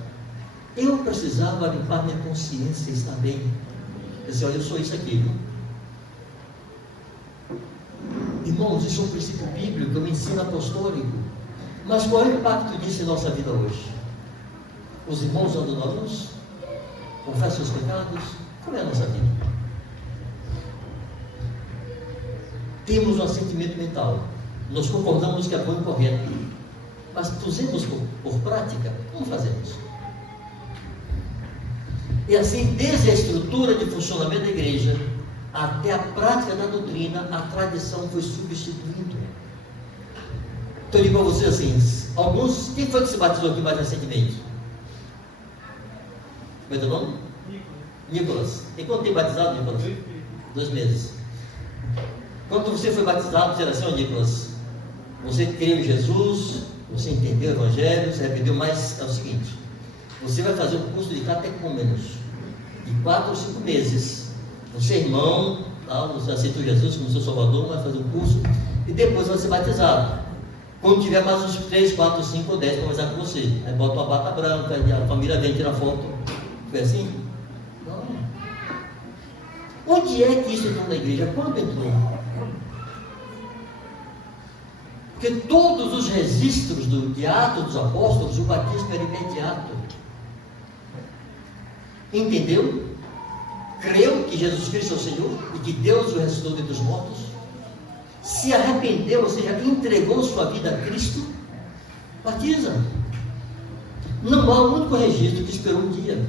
Eu precisava limpar minha consciência e estar bem. Eu disse, olha, eu sou isso aqui. Irmãos, isso é um princípio bíblico, um ensino apostólico. Mas qual é o impacto disso em nossa vida hoje? Os irmãos andam na luz? Confessam os pecados? Como é a nossa vida? Temos um assentimento mental. Nós concordamos que é bom e correto. Mas pusemos por prática? Como fazemos? E assim, desde a estrutura de funcionamento da igreja até a prática da doutrina, a tradição foi substituindo. Então eu digo a você assim, quem foi que se batizou aqui mais recentemente? Como é teu nome? Nicolas. E quando tem batizado, Nicolas? 2 meses. Quando você foi batizado, você era assim, Nicolas, você creu em Jesus, você entendeu o Evangelho, você arrependeu, mas é o seguinte, você vai fazer um curso de catecúmenos de 4 ou 5 meses. Você é irmão, tá? Você aceitou Jesus como seu Salvador, vai fazer um curso e depois vai ser batizado. Quando tiver mais uns 3, 4, 5 ou 10 para conversar com você, aí bota uma bata branca e a família vem tirar foto. Foi assim? Não. Onde é que isso entrou na igreja? Quando entrou? Porque todos os registros de Atos dos Apóstolos, o batismo era imediato. Entendeu? Creu que Jesus Cristo é o Senhor e que Deus o ressuscitou dentre os mortos, se arrependeu, ou seja, entregou sua vida a Cristo, batiza. Não há um único registro que esperou um dia.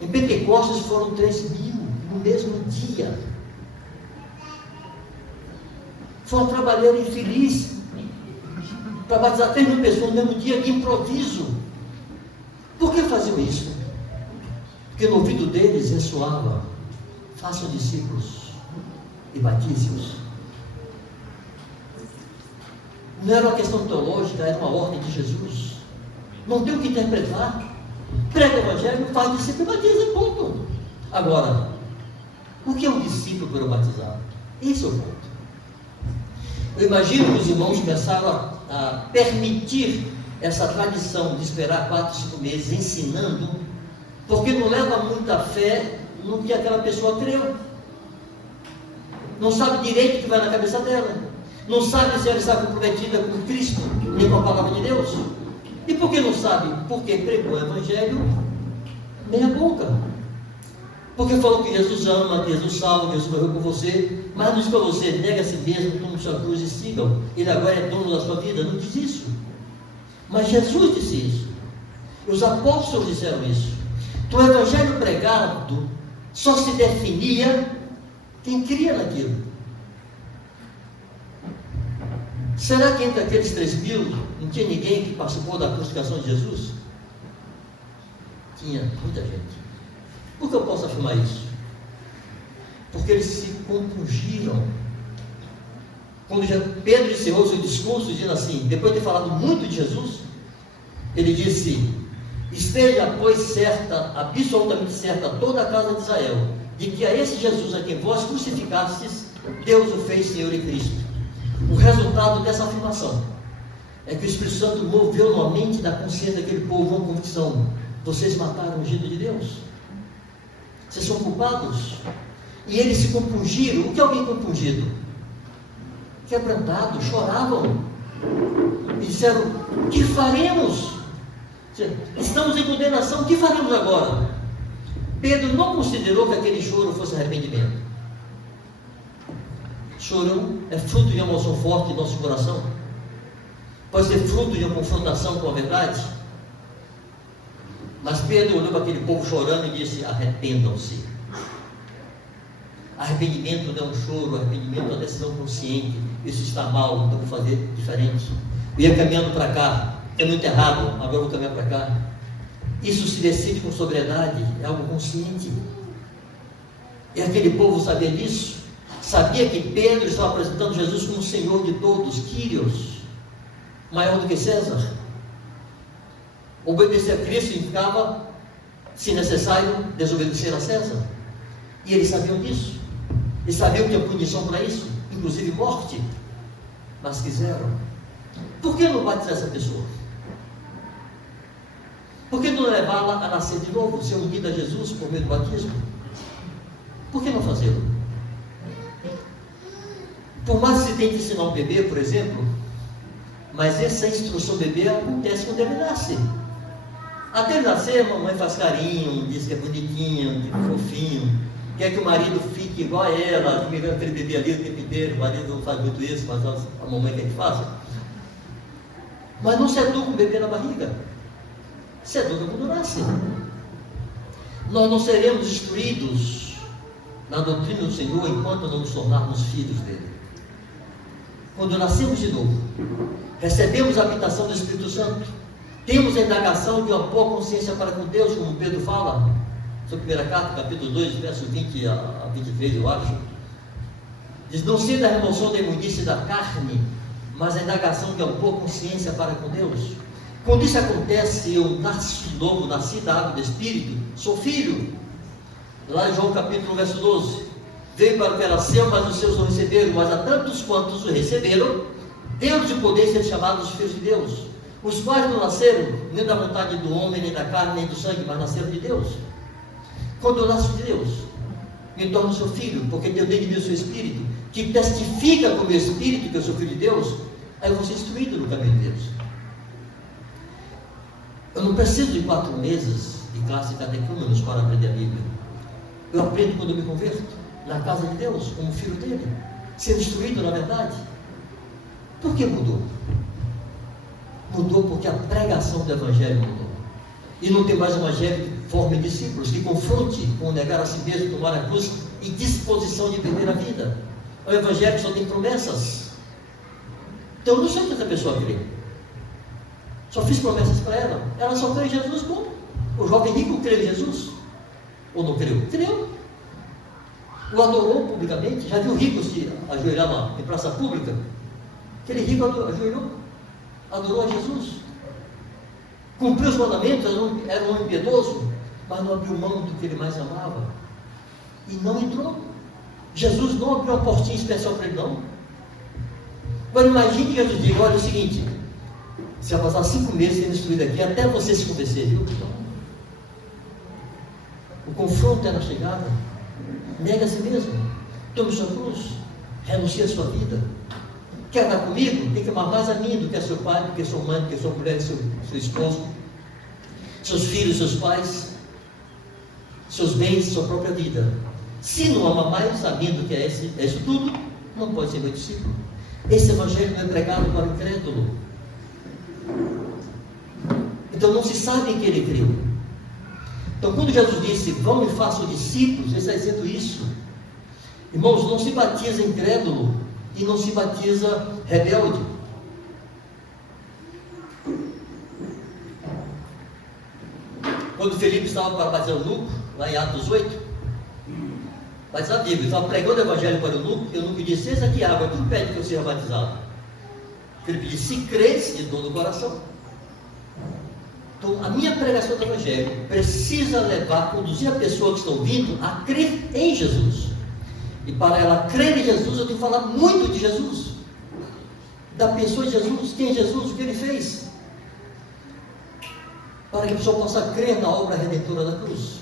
Em Pentecostes foram 3.000 no mesmo dia. Foi uma trabalheira infeliz para batizar 3.000 pessoas no mesmo dia, de improviso. Por que faziam isso? Porque no ouvido deles ressoava: façam discípulos e batize-os. Não era uma questão teológica, era uma ordem de Jesus. Não tem o que interpretar. Prega o Evangelho, faz discípulo e batiza, ponto. Agora, o que é um discípulo para o batizado? Esse é o ponto. Eu imagino que os irmãos começaram a permitir essa tradição de esperar 4, 5 meses ensinando, porque não leva muita fé no que aquela pessoa creu. Não sabe direito o que vai na cabeça dela. Não sabe se ela está comprometida com Cristo, nem com a palavra de Deus. E por que não sabe? Porque pregou o Evangelho meia boca. Porque falou que Jesus ama, que Jesus salva, que Jesus morreu por você, mas não diz para você, nega a si mesmo, tome sua cruz e sigam. Ele agora é dono da sua vida. Não diz isso. Mas Jesus disse isso. E os apóstolos disseram isso. Então o Evangelho pregado só se definia quem cria naquilo. Será que entre aqueles 3.000 não tinha ninguém que participou da crucificação de Jesus? Tinha muita gente. Por que eu posso afirmar isso? Porque eles se compungiram. Quando Pedro encerrou seu discurso, dizendo assim, depois de ter falado muito de Jesus, ele disse: esteja, pois, certa, absolutamente certa, toda a casa de Israel, de que a esse Jesus a quem vós crucificastes, Deus o fez Senhor e Cristo. O resultado dessa afirmação é que o Espírito Santo moveu na mente da consciência daquele povo uma convicção: vocês mataram o ungido de Deus, vocês são culpados. E eles se compungiram. O que é alguém compungido? Quebrantados, choravam e disseram: que faremos? Estamos em condenação, o que faremos agora? Pedro não considerou que aquele choro fosse arrependimento. Choro é fruto de uma emoção forte em nosso coração. Pode ser fruto de uma confrontação com a verdade. Mas Pedro olhou para aquele povo chorando e disse: arrependam-se. Arrependimento não é um choro, arrependimento é uma decisão consciente. Isso está mal, então vou fazer diferente. Eu ia caminhando para cá, é muito errado, agora eu vou caminhar para cá. Isso se decide com sobriedade, é algo consciente. E aquele povo sabia disso, sabia que Pedro estava apresentando Jesus como Senhor de todos, Kyrios, maior do que César. Obedecer a Cristo significava, se necessário, desobedecer a César. E eles sabiam disso. Eles sabiam que tinha punição para isso, inclusive morte. Mas quiseram. Por que não batizar essa pessoa? Por que não levá-la a nascer de novo, ser unida a Jesus por meio do batismo? Por que não fazê-lo? Por mais que se tente ensinar um bebê, por exemplo, mas essa instrução do bebê acontece quando ele nasce. Até ele nascer, a mamãe faz carinho, diz que é bonitinho, que é fofinho, quer que o marido fique igual a ela, admirando aquele bebê ali o tempo inteiro. O marido não faz muito isso, mas a mamãe quer que faça. Mas não se educa um bebê na barriga, se educa quando nasce. Nós não seremos instruídos na doutrina do Senhor enquanto não nos tornarmos filhos dele. Quando nascemos de novo, recebemos a habitação do Espírito Santo, temos a indagação de uma boa consciência para com Deus, como Pedro fala, sua primeira carta, capítulo 2, verso 20 a 23, eu acho. Diz: não sendo a remoção da imundície da carne, mas a indagação de uma boa consciência para com Deus. Quando isso acontece, eu nasço de novo, nasci da água do Espírito, sou filho. Lá em João capítulo 1, verso 12: veio para o que era seu, mas os seus não receberam, mas a tantos quantos o receberam, deu-lhes o poder de ser chamados filhos de Deus, os quais não nasceram nem da vontade do homem, nem da carne, nem do sangue, mas nasceram de Deus. Quando eu nasço de Deus, me torno seu filho, porque Deus deu de mim o seu Espírito, que testifica com o meu Espírito que eu sou filho de Deus. Aí eu vou ser instruído no caminho de Deus. Eu não preciso de 4 meses de classe de catecúmenos para aprender a Bíblia. Eu aprendo quando eu me converto, na casa de Deus, como filho dele, sendo instruído na verdade. Por que mudou? Mudou porque a pregação do Evangelho mudou. E não tem mais um Evangelho que forme discípulos, que confronte com negar a si mesmo, tomar a cruz e disposição de viver a vida. É um Evangelho que só tem promessas. Então eu não sei o que essa pessoa crê. Só fiz promessas para ela. Ela só crê em Jesus, bom. O jovem rico crê em Jesus? Ou não creu? Creu. O adorou publicamente. Já viu ricos se ajoelhar em praça pública? Aquele rico ajoelhou, adorou a Jesus, cumpriu os mandamentos, era um homem piedoso, mas não abriu mão do que ele mais amava, e não entrou. Jesus não abriu uma portinha especial para ele, não. Agora imagine que Jesus diga: olha, é o seguinte, você vai passar 5 meses sendo instruído aqui, até você se convencer, viu? O confronto é na chegada. Nega a si mesmo, tome sua cruz, renuncie a sua vida. Quer andar comigo? Tem que amar mais a mim do que a seu pai, do que a sua mãe, do que a sua mulher, do seu esposo, seus filhos, seus pais, seus bens, sua própria vida. Se não ama mais a mim do que é isso tudo, não pode ser meu discípulo. Esse Evangelho não é pregado para o incrédulo. Então não se sabe em que ele creu. Então quando Jesus disse: vão e façam discípulos, ele está dizendo isso. Irmãos, não se batiza incrédulo e não se batiza rebelde. Quando Felipe estava para batizar o eunuco, lá em Atos 8, batizar a Bíblia, estava pregando o Evangelho para o eunuco, e o eunuco disse: eis aqui água, quem pede que eu seja batizado? Felipe disse: se crês de todo o coração. Então a minha pregação do Evangelho precisa conduzir a pessoa que está ouvindo a crer em Jesus. E para ela crer em Jesus, eu tenho que falar muito de Jesus, da pessoa de Jesus, quem é Jesus, o que ele fez, para que a pessoa possa crer na obra redentora da cruz.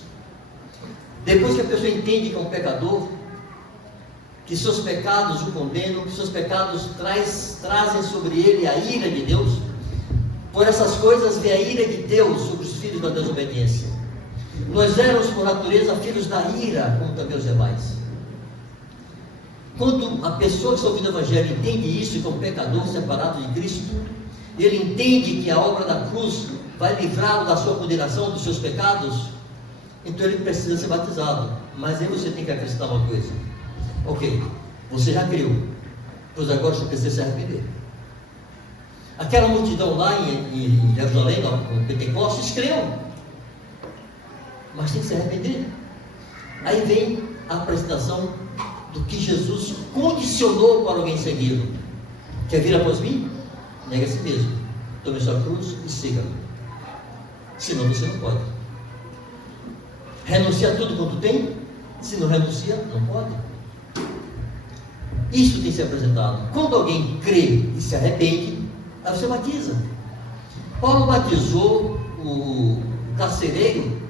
Depois que a pessoa entende que é um pecador, que seus pecados o condenam, que seus pecados trazem sobre ele a ira de Deus, por essas coisas vem a ira de Deus sobre os filhos da desobediência. Nós éramos por natureza filhos da ira, como também os demais. Quando a pessoa que está ouvindo o Evangelho entende isso, que é um pecador separado de Cristo, ele entende que a obra da cruz vai livrá-lo da sua condenação, dos seus pecados, então ele precisa ser batizado. Mas aí você tem que acrescentar uma coisa: Ok, você já creu, pois agora você precisa se arrepender. Aquela multidão lá em Jerusalém, no Pentecostes, creu, mas tem que se arrepender. Aí vem a apresentação do que Jesus condicionou para alguém segui-lo. Quer vir após mim? Nega a si mesmo, tome sua cruz e siga-me. Senão você não pode. Renuncia a tudo quanto tem? Se não renuncia, não pode. Isso tem que ser apresentado. Quando alguém crê e se arrepende, aí você batiza. Paulo batizou o carcereiro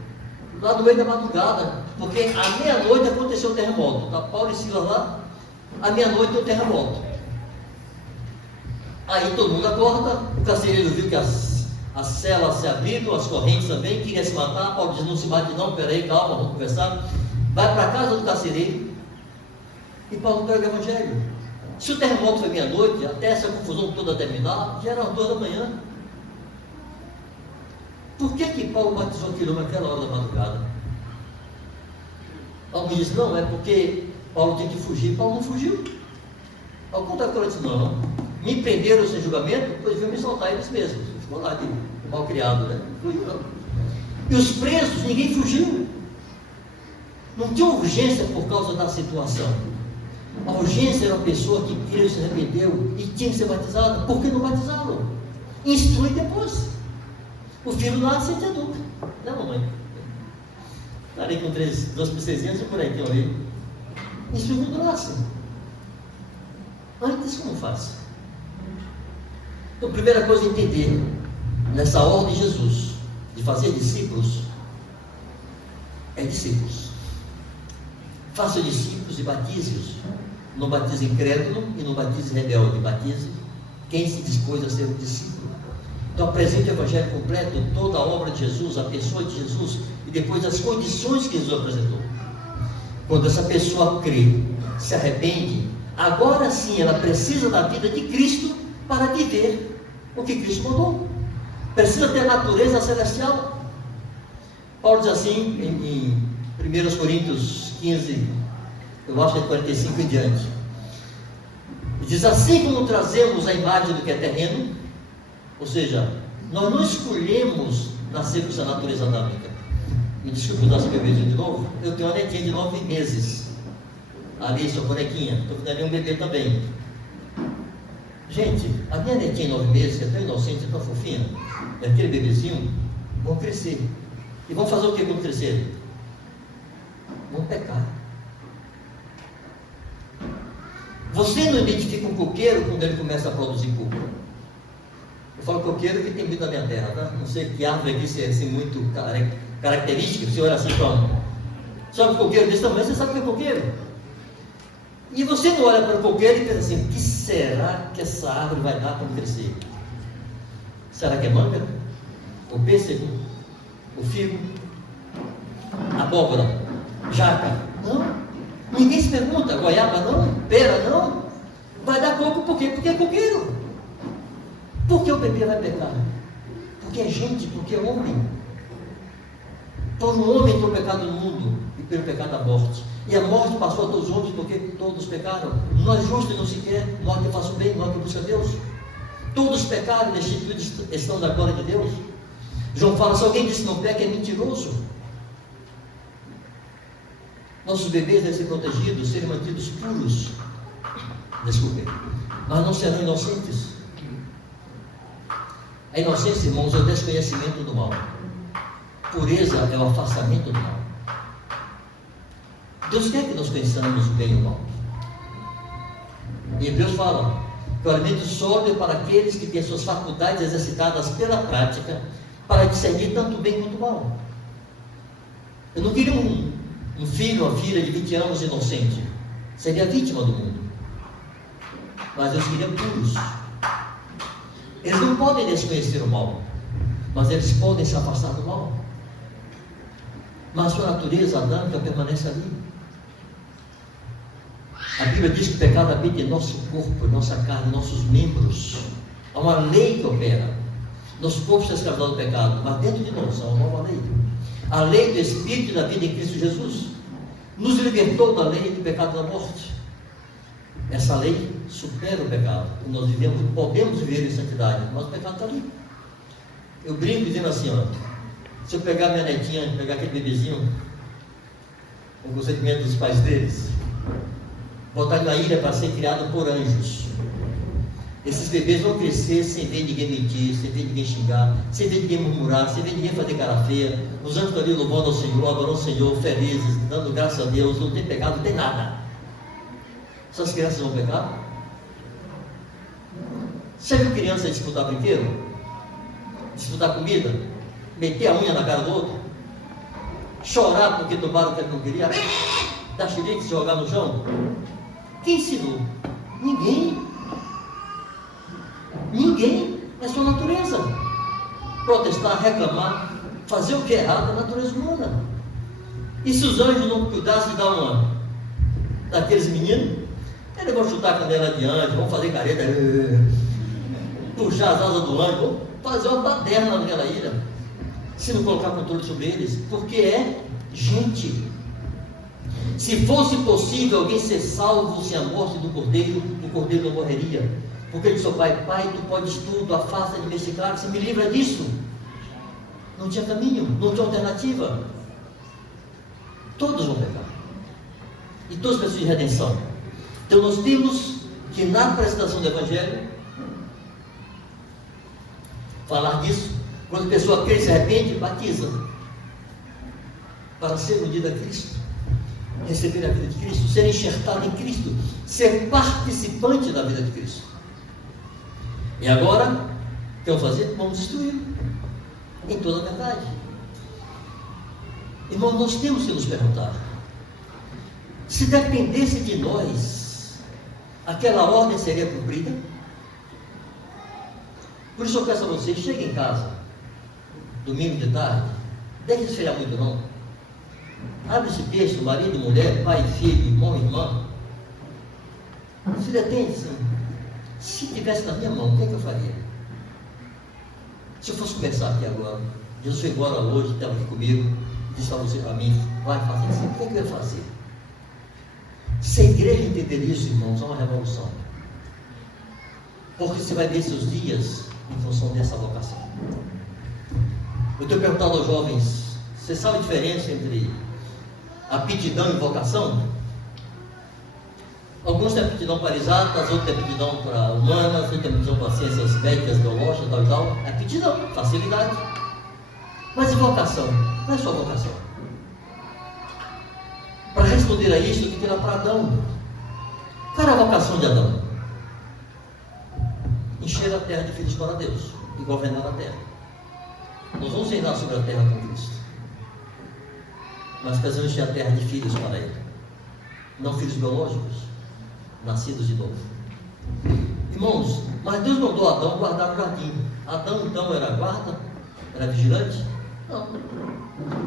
lá no meio da madrugada, porque à meia-noite aconteceu o terremoto. Tá? Paulo e Silas lá, à meia-noite tem o terremoto. Aí todo mundo acorda, o carcereiro viu que as celas se abriram, as correntes também, queria se matar. Paulo diz: não se mate não, peraí, calma, vamos conversar. Vai para a casa do carcereiro e Paulo prega o evangelho. Se o terremoto foi meia-noite, até essa confusão toda terminar, já era as 2 da manhã. Por que Paulo batizou aquilo naquela hora da madrugada? Alguém disse: não, é porque Paulo tem que fugir. Paulo não fugiu. Ao contrário, ele disse: não, me prenderam sem julgamento, depois veio me soltar eles mesmos. Ficou lá de mal criado, né? Não fugiu, não. E os presos, ninguém fugiu. Não tinha urgência por causa da situação. A urgência era a pessoa que creu e se arrependeu e tinha que ser batizada. Por que não batizaram? Instrui depois. O filho nasce e é adulto. Né, mamãe? Estarei com 2 princesinhas e por aí tem um aí. Instrui quando nasce. Antes, como faz? Então, a primeira coisa a entender, nessa ordem de Jesus, de fazer discípulos, é discípulos. Faça discípulos e batize-os. Não batize incrédulo e não batize rebelde. Batize quem se dispôs a ser um discípulo. Então apresente o evangelho completo, toda a obra de Jesus, a pessoa de Jesus, e depois as condições que Jesus apresentou. Quando essa pessoa crê, se arrepende, agora sim ela precisa da vida de Cristo para viver o que Cristo mandou. Precisa ter a natureza celestial. Paulo diz assim em 1 Coríntios 15, eu acho que é 45 em diante. Ele diz: assim como trazemos a imagem do que é terreno, ou seja, nós não escolhemos nascer com essa natureza adâmica. Me desculpe eu dar esse bebezinho de novo. Eu tenho uma netinha de 9 meses. Ali, sua bonequinha. Estou vendo ali um bebê também. Gente, a minha netinha de 9 meses, que é tão inocente, tão fofinha, é aquele bebezinho, vão crescer. E vão fazer o que quando crescerem? Vão pecar. Você não identifica um coqueiro quando ele começa a produzir coco. Eu falo coqueiro que tem muito na minha terra, tá? Não sei que árvore aqui se é assim, muito característica. Você olha assim para um. Sabe um coqueiro desse tamanho, você sabe que é coqueiro. E você não olha para o coqueiro e pensa assim: o que será que essa árvore vai dar quando crescer? Será que é manga? O pêssego? O figo? Abóbora? Jaca? Não. Ninguém se pergunta. Goiaba não? Pera não? Vai dar coco por quê? Porque é coqueiro. Por que o bebê vai pecar? Porque é gente, porque é homem. Por um homem entrou o pecado no mundo, e pelo pecado a morte. E a morte passou a todos os homens, porque todos pecaram. Nós justos não sequer, nós que façam bem, nós que buscam Deus. Todos pecaram, destituídos estão da glória de Deus. João fala: se alguém diz que não peca, é mentiroso. Nossos bebês devem ser protegidos, serem mantidos puros. Desculpem, mas não serão inocentes. A inocência, irmãos, é o desconhecimento do mal. Pureza é o afastamento do mal. Deus quer que nós conheçamos o bem e o mal. E Deus fala que o alimento sólido é para aqueles que têm suas faculdades exercitadas pela prática, para discernir tanto o bem quanto o mal. Eu não queria um filho ou uma filha de 20 anos inocente. Seria vítima do mundo. Mas Deus queria puros. Eles não podem desconhecer o mal, mas eles podem se afastar do mal. Mas sua natureza adâmica permanece ali. A Bíblia diz que o pecado habita em nosso corpo, em nossa carne, em nossos membros. Há uma lei que opera. Nosso corpo está escravizado do pecado, mas dentro de nós há uma nova lei. A lei do Espírito e da vida em Cristo Jesus nos libertou da lei do pecado e da morte. Essa lei supera o pecado. E nós podemos viver em santidade, mas o pecado está ali. Eu brinco dizendo assim, ó, se eu pegar minha netinha, pegar aquele bebezinho, com o consentimento dos pais deles, botar na ilha para ser criado por anjos, esses bebês vão crescer sem ver ninguém mentir, sem ver ninguém xingar, sem ver ninguém murmurar, sem ver ninguém fazer cara feia. Os anjos estão ali louvando ao Senhor, adorando ao Senhor, felizes, dando graças a Deus, não tem pecado, não tem nada. Essas crianças vão pecar? Você viu criança disputar brinquedo? Disputar comida? Meter a unha na cara do outro? Chorar porque tomaram o que ele não queria? Dar xerique, se jogar no chão? Quem ensinou? Ninguém. Ninguém. É sua natureza. Protestar, reclamar, fazer o que é errado é a natureza humana. E se os anjos não cuidassem de dar uma daqueles meninos, eles vão chutar a canela adiante, vão fazer careta, puxar as asas do anjo, vão fazer uma baderna naquela ilha, se não colocar controle sobre eles, porque é gente. Se fosse possível alguém ser salvo sem a morte do cordeiro, o cordeiro não morreria, porque ele disse ao pai: Pai, tu podes tudo, afasta de mim esse cálice, se me livra disso. Não tinha caminho, não tinha alternativa. Todos vão pecar, e todos precisam de redenção. Então nós temos que, na apresentação do Evangelho, falar disso. Quando a pessoa crê e se arrepende, batiza, para ser unida a Cristo, receber a vida de Cristo, ser enxertado em Cristo, ser participante da vida de Cristo. E agora, o que vamos fazer? Vamos instruir em toda a verdade. Irmão, nós temos que nos perguntar: se dependesse de nós, aquela ordem seria cumprida? Por isso eu peço a vocês: cheguem em casa, domingo de tarde, deixe de esfriar muito não. Abre esse texto, marido, mulher, pai, filho, irmão, irmã. Se detende assim. Se tivesse na minha mão, o que é que eu faria? Se eu fosse começar aqui agora, Jesus foi embora hoje, estava aqui comigo, disse a você, para mim: vai fazer assim, o que é que eu ia fazer? Se a igreja entender isso, irmãos, é uma revolução. Porque você vai ver seus dias em função dessa vocação. Eu tenho perguntado aos jovens: você sabe a diferença entre aptidão e vocação? Alguns têm aptidão para exatas, outros têm aptidão para humanas, outros têm aptidão para ciências médicas, biológicas, tal e tal. Aptidão, facilidade. Mas e vocação? Não é só vocação. Para responder a isso, eu tenho que ir lá para Adão. Qual era a vocação de Adão? Encher a terra de filhos para Deus e governar a terra. Nós vamos reinar sobre a terra com Cristo, mas precisamos encher a terra de filhos para Ele, não filhos biológicos, nascidos de novo. Irmãos, mas Deus mandou Adão guardar o jardim. Adão então era guarda? Era vigilante? Não.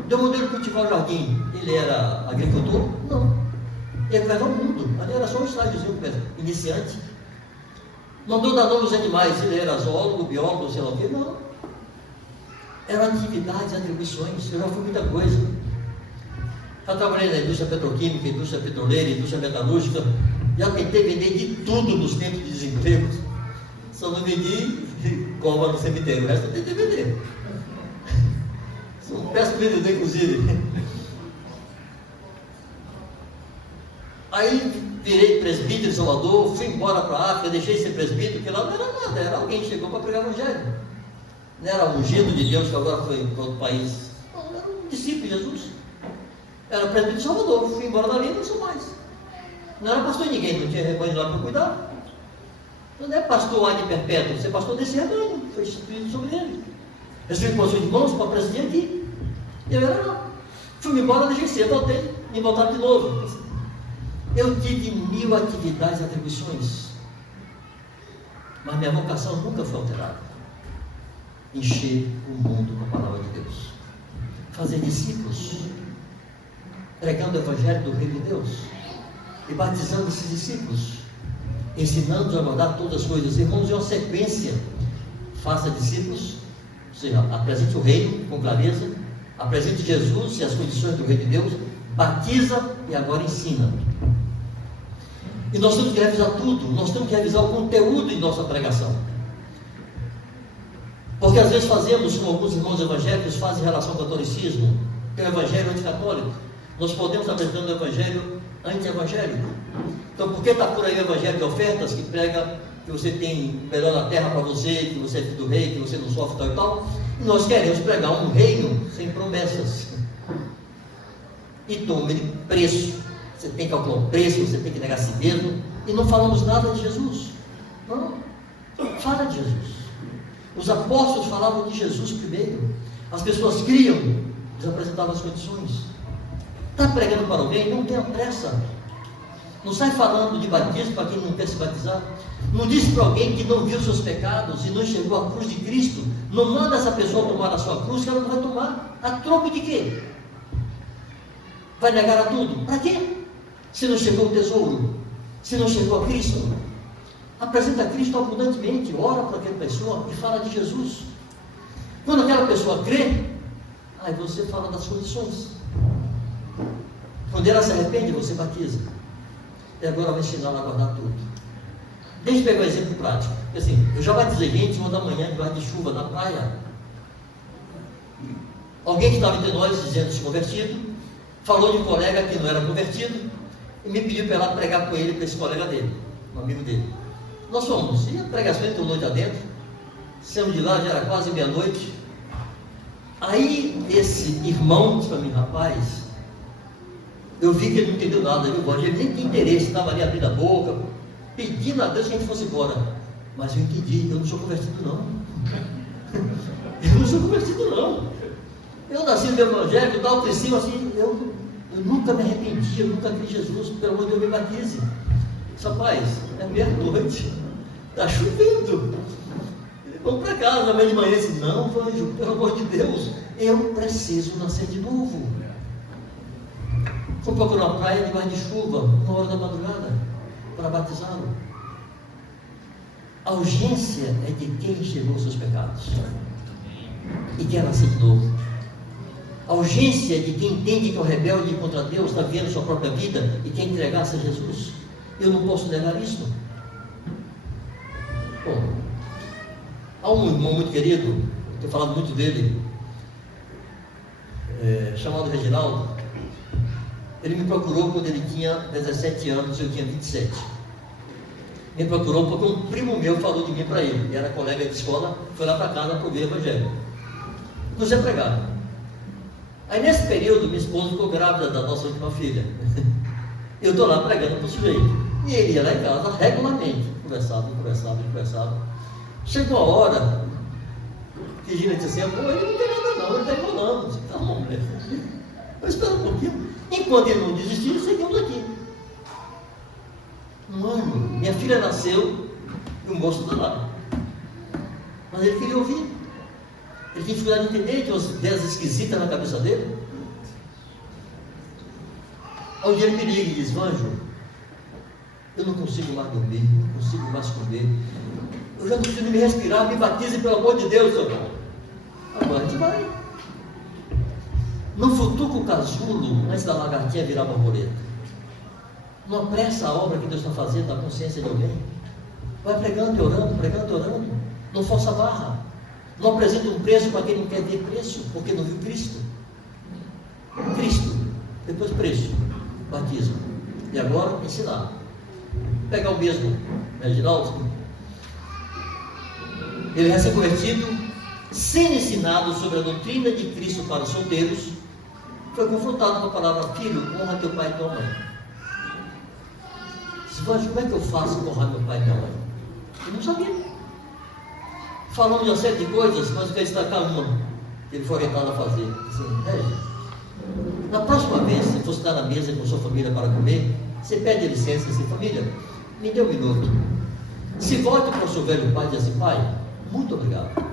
Deus mandou ele cultivar o jardim. Ele era agricultor? Não. Ele governava o mundo. Ali era só um estágiozinho iniciante. Mandou dar nome aos animais. Ele era zoólogo, biólogo, sei lá o quê? Não. Eram atividades, atribuições. Eu já fui muita coisa. Já trabalhei na indústria petroquímica, indústria petroleira, indústria metalúrgica. Já tentei vender de tudo nos tempos de desemprego. Só não vendi cova no cemitério. O resto eu tentei vender. Sou um péssimo vendedor, inclusive. Aí virei presbítero em Salvador, fui embora para a África, deixei de ser presbítero, porque lá não era nada, era alguém que chegou para pregar o Evangelho. Não era ungido de Deus que agora foi para outro país. Não, era um discípulo de Jesus. Era presbítero de Salvador, fui embora dali e não sou mais. Não era pastor de ninguém, não tinha rebanho lá para cuidar. Não é pastor lá de perpétuo, você é pastor desse rebanho, foi instituído sobre ele. Recebi posição de mãos para presidir aqui. Eu era lá. Fui embora, deixei ser, voltei, e voltaram de novo. Eu tive 1000 atividades e atribuições, mas minha vocação nunca foi alterada: encher o mundo com a palavra de Deus, fazer discípulos, pregando o Evangelho do Reino de Deus e batizando esses discípulos, ensinando-os a guardar todas as coisas. Irmãos, é uma sequência: faça discípulos, ou seja, apresente o reino com clareza, apresente Jesus e as condições do Reino de Deus, batiza e agora ensina. E nós temos que revisar tudo, nós temos que revisar o conteúdo de nossa pregação. Porque às vezes fazemos, como alguns irmãos evangélicos fazem em relação ao catolicismo, que é o evangelho anticatólico. Nós podemos estar apresentando o evangelho anti-evangélico. Então, por que está por aí o evangelho de ofertas, que prega que você tem melhor na terra para você, que você é filho do rei, que você não sofre tal e tal? E nós queremos pregar um reino sem promessas. E tome preço. Você tem que calcular o preço, você tem que negar a si mesmo. E não falamos nada de Jesus. Não, fala de Jesus. Os apóstolos falavam de Jesus primeiro. As pessoas criam, eles apresentavam as condições. Está pregando para alguém? Não tenha pressa. Não sai falando de batismo para quem não quer se batizar. Não diz para alguém que não viu seus pecados e não enxergou a cruz de Cristo. Não manda essa pessoa tomar a sua cruz, que ela não vai tomar. A troco de quê? Vai negar a tudo? Para quê? Se não chegou o tesouro, se não chegou a Cristo, apresenta a Cristo abundantemente, ora para aquela pessoa e fala de Jesus. Quando aquela pessoa crê, aí você fala das condições. Quando ela se arrepende, você batiza. E agora vai ensinar ela a guardar tudo. Deixa eu pegar um exemplo prático. Assim, eu já batizei gente 1 da manhã, debaixo de chuva, na praia. Alguém que estava entre nós dizendo-se convertido, falou de um colega que não era convertido, e me pediu para ir lá pregar com ele, para esse colega dele, um amigo dele. Nós fomos, e a pregação entrou noite adentro, saímos de lá, já era quase meia-noite. Aí esse irmão disse para mim: rapaz, eu vi que ele não entendeu nada, viu, Borges? Ele nem tinha interesse, estava ali abrindo a boca, pedindo a Deus que a gente fosse embora. Mas eu entendi, eu não sou convertido não. Eu não sou convertido não. Eu nasci no evangelho, tal, cresci assim, eu nunca me arrependi, eu nunca criei Jesus, pelo amor de Deus, me batize. Rapaz, é meia-noite, está chovendo. Vamos para casa, mas de manhã disse: não, Anjo, pelo amor de Deus, eu preciso nascer de novo. Fui procurar uma praia debaixo de chuva, 1 hora da madrugada, para batizá-lo. A urgência é de quem enxergou os seus pecados e quer nascer de novo. A urgência é de quem entende que é um rebelde contra Deus, está vivendo sua própria vida e quer entregar-se a Jesus. Eu não posso negar isso. Bom, há um irmão muito querido, tenho falado muito dele, chamado Reginaldo. Ele me procurou quando ele tinha 17 anos, eu tinha 27. Me procurou porque um primo meu falou de mim para ele. Ele era colega de escola, foi lá para casa para ouvir o evangelho. Nos é pregado. Aí nesse período, minha esposa ficou grávida da nossa última filha. Eu estou lá pregando para o sujeito. E ele ia lá em casa regularmente. Conversava. Chegou a hora que Gina disse assim: pô, ele não tem nada não, ele está enrolando. Tá bom, mulher. Eu espero um pouquinho. Enquanto ele não desistiu, seguimos aqui. Um ano, minha filha nasceu e o moço do lado. Mas ele queria ouvir. Ele tinha dificuldade de entender, tinha umas ideias esquisitas na cabeça dele. Aí um dia ele me liga e diz: Anjo, eu não consigo mais dormir, não consigo mais comer, eu já não consigo me respirar, me batize pelo amor de Deus, seu irmão. Agora a gente vai. Não futuca o casulo antes da lagartinha virar borboleta. Não apressa a obra que Deus está fazendo na consciência de alguém. Vai pregando e orando. Não força a barra. Não apresenta um preço para quem não quer ver preço, porque não viu Cristo. Cristo, depois preço, batismo. E agora ensinar. Pegar o mesmo, Reginaldo. Ele é convertido, sendo ensinado sobre a doutrina de Cristo para os solteiros, foi confrontado com a palavra: filho, honra teu pai e tua mãe. Disse: como é que eu faço para honrar meu pai e minha mãe? Eu não sabia. Falando de uma série de coisas, mas eu quero destacar uma que ele foi orientado a fazer. Na próxima vez, se você estar na mesa com sua família para comer, você pede licença e diz: família, me dê um minuto. Se volte para o seu velho pai e diz assim: pai, muito obrigado.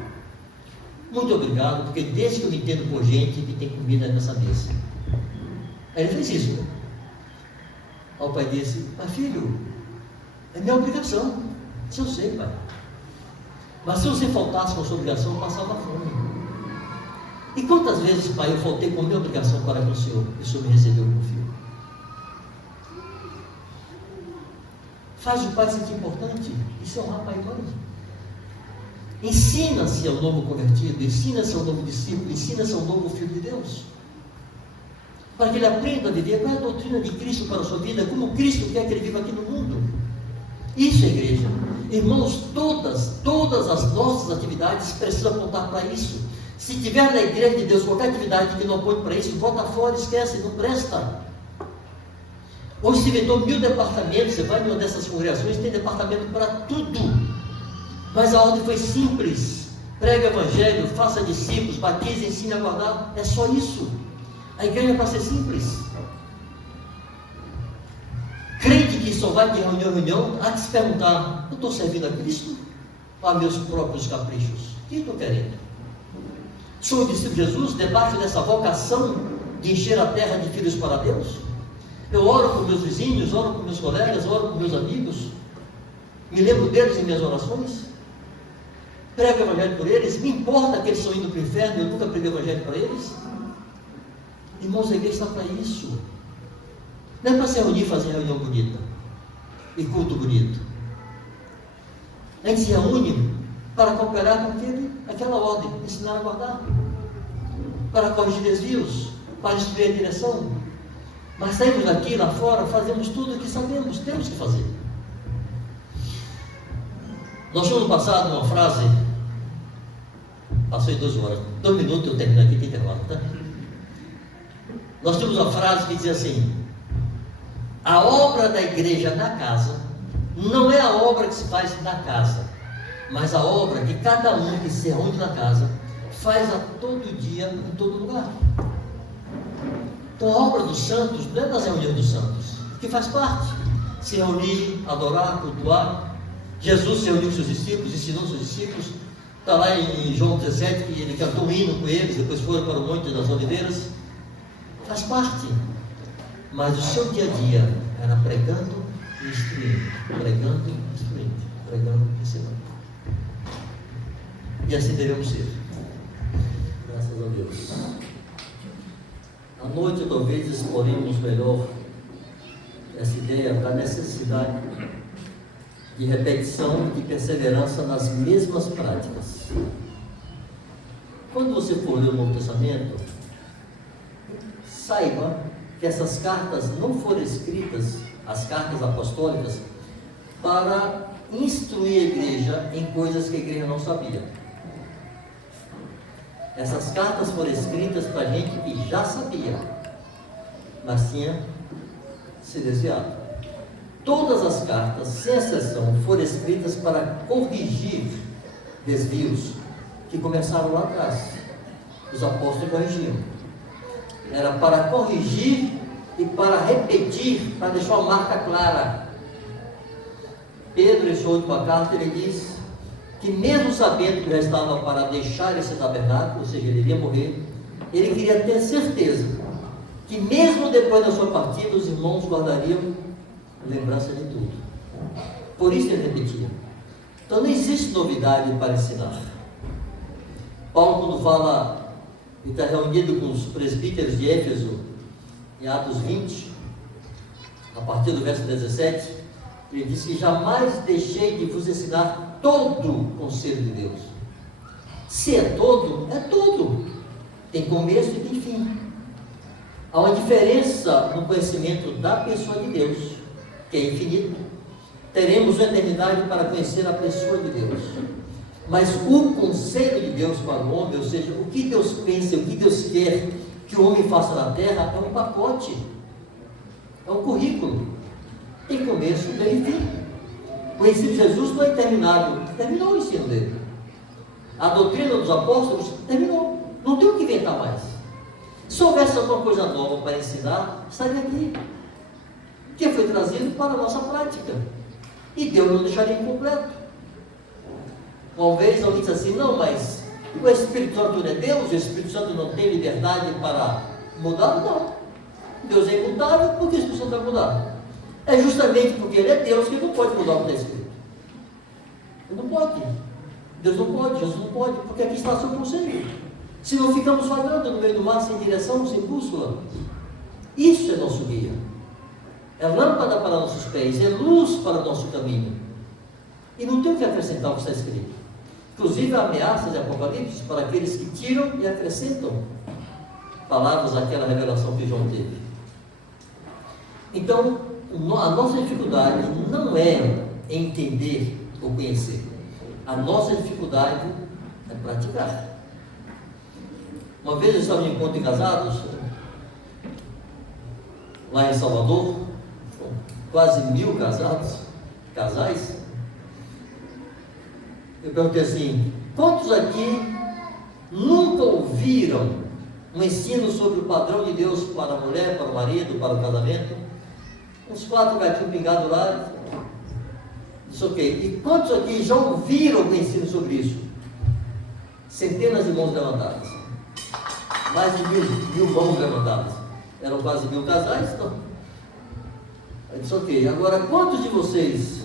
Muito obrigado, porque desde que eu me entendo por gente que tem comida nessa mesa. Aí ele fez isso. Aí o pai disse: mas filho, é minha obrigação. Isso eu sei, pai. Mas se você faltasse com a sua obrigação, eu passava fome. E quantas vezes, pai, eu faltei com a minha obrigação para com o Senhor, e o Senhor me recebeu como filho? Faz o pai sentir importante. Isso é honrar pai e mãe. Ensina-se ao novo convertido, ensina-se ao novo discípulo, ensina-se ao novo filho de Deus. Para que ele aprenda a viver qual é a doutrina de Cristo para a sua vida, como Cristo quer que ele viva aqui no mundo. Isso é igreja. Irmãos, todas as nossas atividades precisam apontar para isso. Se tiver na igreja de Deus qualquer atividade que não aponte para isso, bota fora, esquece, não presta. Hoje se inventou 1000 departamentos. Você vai em uma dessas congregações, tem departamento para tudo. Mas a ordem foi simples: prega o evangelho, faça discípulos, batize, ensine a guardar. É só isso. A igreja é para ser simples. Crente que só vai de reunião em reunião, há de se perguntar: eu estou servindo a Cristo ou a meus próprios caprichos? O que estou querendo? Sou o discípulo de Jesus, debaixo dessa vocação de encher a terra de filhos para Deus? Eu oro por meus vizinhos, oro por meus colegas, oro por meus amigos, me lembro deles em minhas orações, prego o evangelho por eles, me importa que eles estão indo para o inferno, eu nunca preguei o evangelho para eles. Irmãos, a igreja está para isso. Não é para se reunir e fazer reunião bonita e culto bonito. A gente se reúne para cooperar com aquela ordem, ensinar a guardar, para corrigir desvios, para instruir a direção. Mas saímos daqui, lá fora, fazemos tudo o que sabemos, temos que fazer. Nós tínhamos passado uma frase, passou em 2 horas, 2 minutos eu termino aqui, tem intervalo, tá? Nós tínhamos uma frase que dizia assim: a obra da igreja na casa não é a obra que se faz na casa, mas a obra que cada um que se reúne na casa faz a todo dia, em todo lugar. Então a obra dos santos não é das reuniões dos santos, que faz parte. Se reunir, adorar, cultuar. Jesus se reuniu com seus discípulos, ensinou seus discípulos. Está lá em João 17, que ele cantou um hino com eles, depois foram para o Monte das Oliveiras. Faz parte. Mas o seu dia a dia era pregando e instruindo, pregando e instruindo, pregando e ensinando. E assim devemos ser. Graças a Deus. À noite talvez exploremos melhor essa ideia da necessidade de repetição e de perseverança nas mesmas práticas. Quando você for ler o Novo Testamento, saiba que essas cartas não foram escritas, as cartas apostólicas, para instruir a igreja em coisas que a igreja não sabia. Essas cartas foram escritas para gente que já sabia, mas tinha se desviado. Todas as cartas, sem exceção, foram escritas para corrigir desvios que começaram lá atrás. Os apóstolos corrigiam. Era para corrigir e para repetir, para deixar uma marca clara. Pedro, em sua última carta, ele diz que mesmo sabendo que já estava para deixar esse tabernáculo, ou seja, ele iria morrer, ele queria ter certeza que mesmo depois da sua partida, os irmãos guardariam lembrança de tudo. Por isso ele repetia. Então não existe novidade para ensinar. Paulo, quando fala, ele está reunido com os presbíteros de Éfeso, em Atos 20, a partir do verso 17, ele diz que jamais deixei de vos ensinar todo o conselho de Deus. Se é todo, é todo. Tem começo e tem fim. Há uma diferença no conhecimento da pessoa de Deus, que é infinito. Teremos uma eternidade para conhecer a pessoa de Deus. Mas o conselho de Deus para o homem, ou seja, o que Deus pensa, o que Deus quer que o homem faça na terra, é um pacote, é um currículo. Tem começo, meio e fim. O ensino de Jesus não é interminável, terminou o ensino dele. A doutrina dos apóstolos terminou, não tem o que inventar mais. Se houvesse alguma coisa nova para ensinar, estaria aqui, que foi trazido para a nossa prática, e Deus não deixaria incompleto. Uma vez alguém disse assim: não, mas o Espírito Santo não é Deus, o Espírito Santo não tem liberdade para mudar? Não, Deus é imutável, por que o Espírito Santo vai mudar? É justamente porque Ele é Deus que não pode mudar o que está escrito. Ele não pode, Deus não pode, Jesus não pode, porque aqui está o seu conselho. Se não ficamos vagando no meio do mar, sem direção, sem bússola. Isso é nosso guia. é lâmpada para nossos pés, é luz para o nosso caminho. E não tem o que acrescentar o que está escrito. Inclusive a ameaça de Apocalipse para aqueles que tiram e acrescentam palavras àquela revelação que João teve. Então, a nossa dificuldade não é entender ou conhecer. A nossa dificuldade é praticar. Uma vez eu estava em encontro de casados, lá em Salvador, quase 1000 casais. Eu perguntei assim: quantos aqui nunca ouviram um ensino sobre o padrão de Deus para a mulher, para o marido, para o casamento? Uns 4 gatinhos pingados lá. Disse ok. E quantos aqui já ouviram o ensino sobre isso? Centenas de mãos levantadas. Mais de 1000 mãos levantadas. Eram quase 1000 casais, então. Eu disse ok. Agora, quantos de vocês,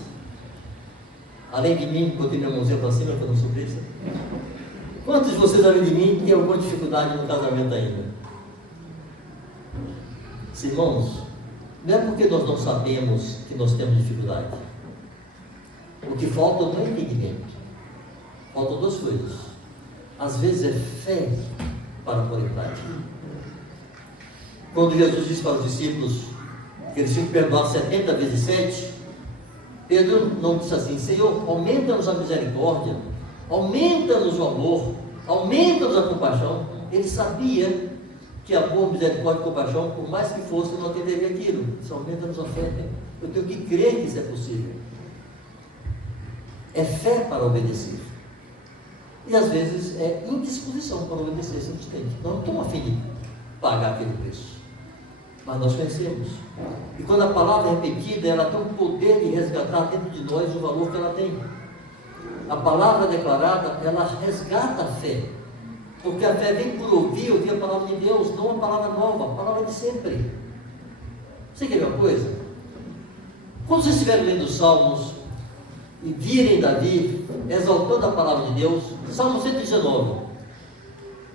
além de mim, botei minha mãozinha para cima, que eu não sou besta, quantos de vocês, além de mim, têm alguma dificuldade no casamento ainda? Irmãos, não é porque nós não sabemos que nós temos dificuldade. O que falta não é entendimento. Faltam 2 coisas. Às vezes é fé para pôr em prática. Quando Jesus disse para os discípulos que eles tinham que perdoar 70 vezes 7, Pedro não disse assim: Senhor, aumenta-nos a misericórdia, aumenta-nos o amor, aumenta-nos a compaixão. Ele sabia que amor, misericórdia e compaixão, por mais que fosse, não atenderia aquilo. Isso aumenta-nos a fé. Eu tenho que crer que isso é possível. É fé para obedecer. E às vezes é indisposição para obedecer, simplesmente. Nós não estamos a fim de pagar aquele preço. Mas nós conhecemos. E quando a palavra é repetida, ela tem o poder de resgatar dentro de nós o valor que ela tem. A palavra declarada, ela resgata a fé. Porque a fé vem por ouvir a palavra de Deus, não uma palavra nova, a palavra de sempre. Você quer ver uma coisa? Quando vocês estiverem lendo os Salmos e virem Davi exaltando a palavra de Deus, Salmo 119,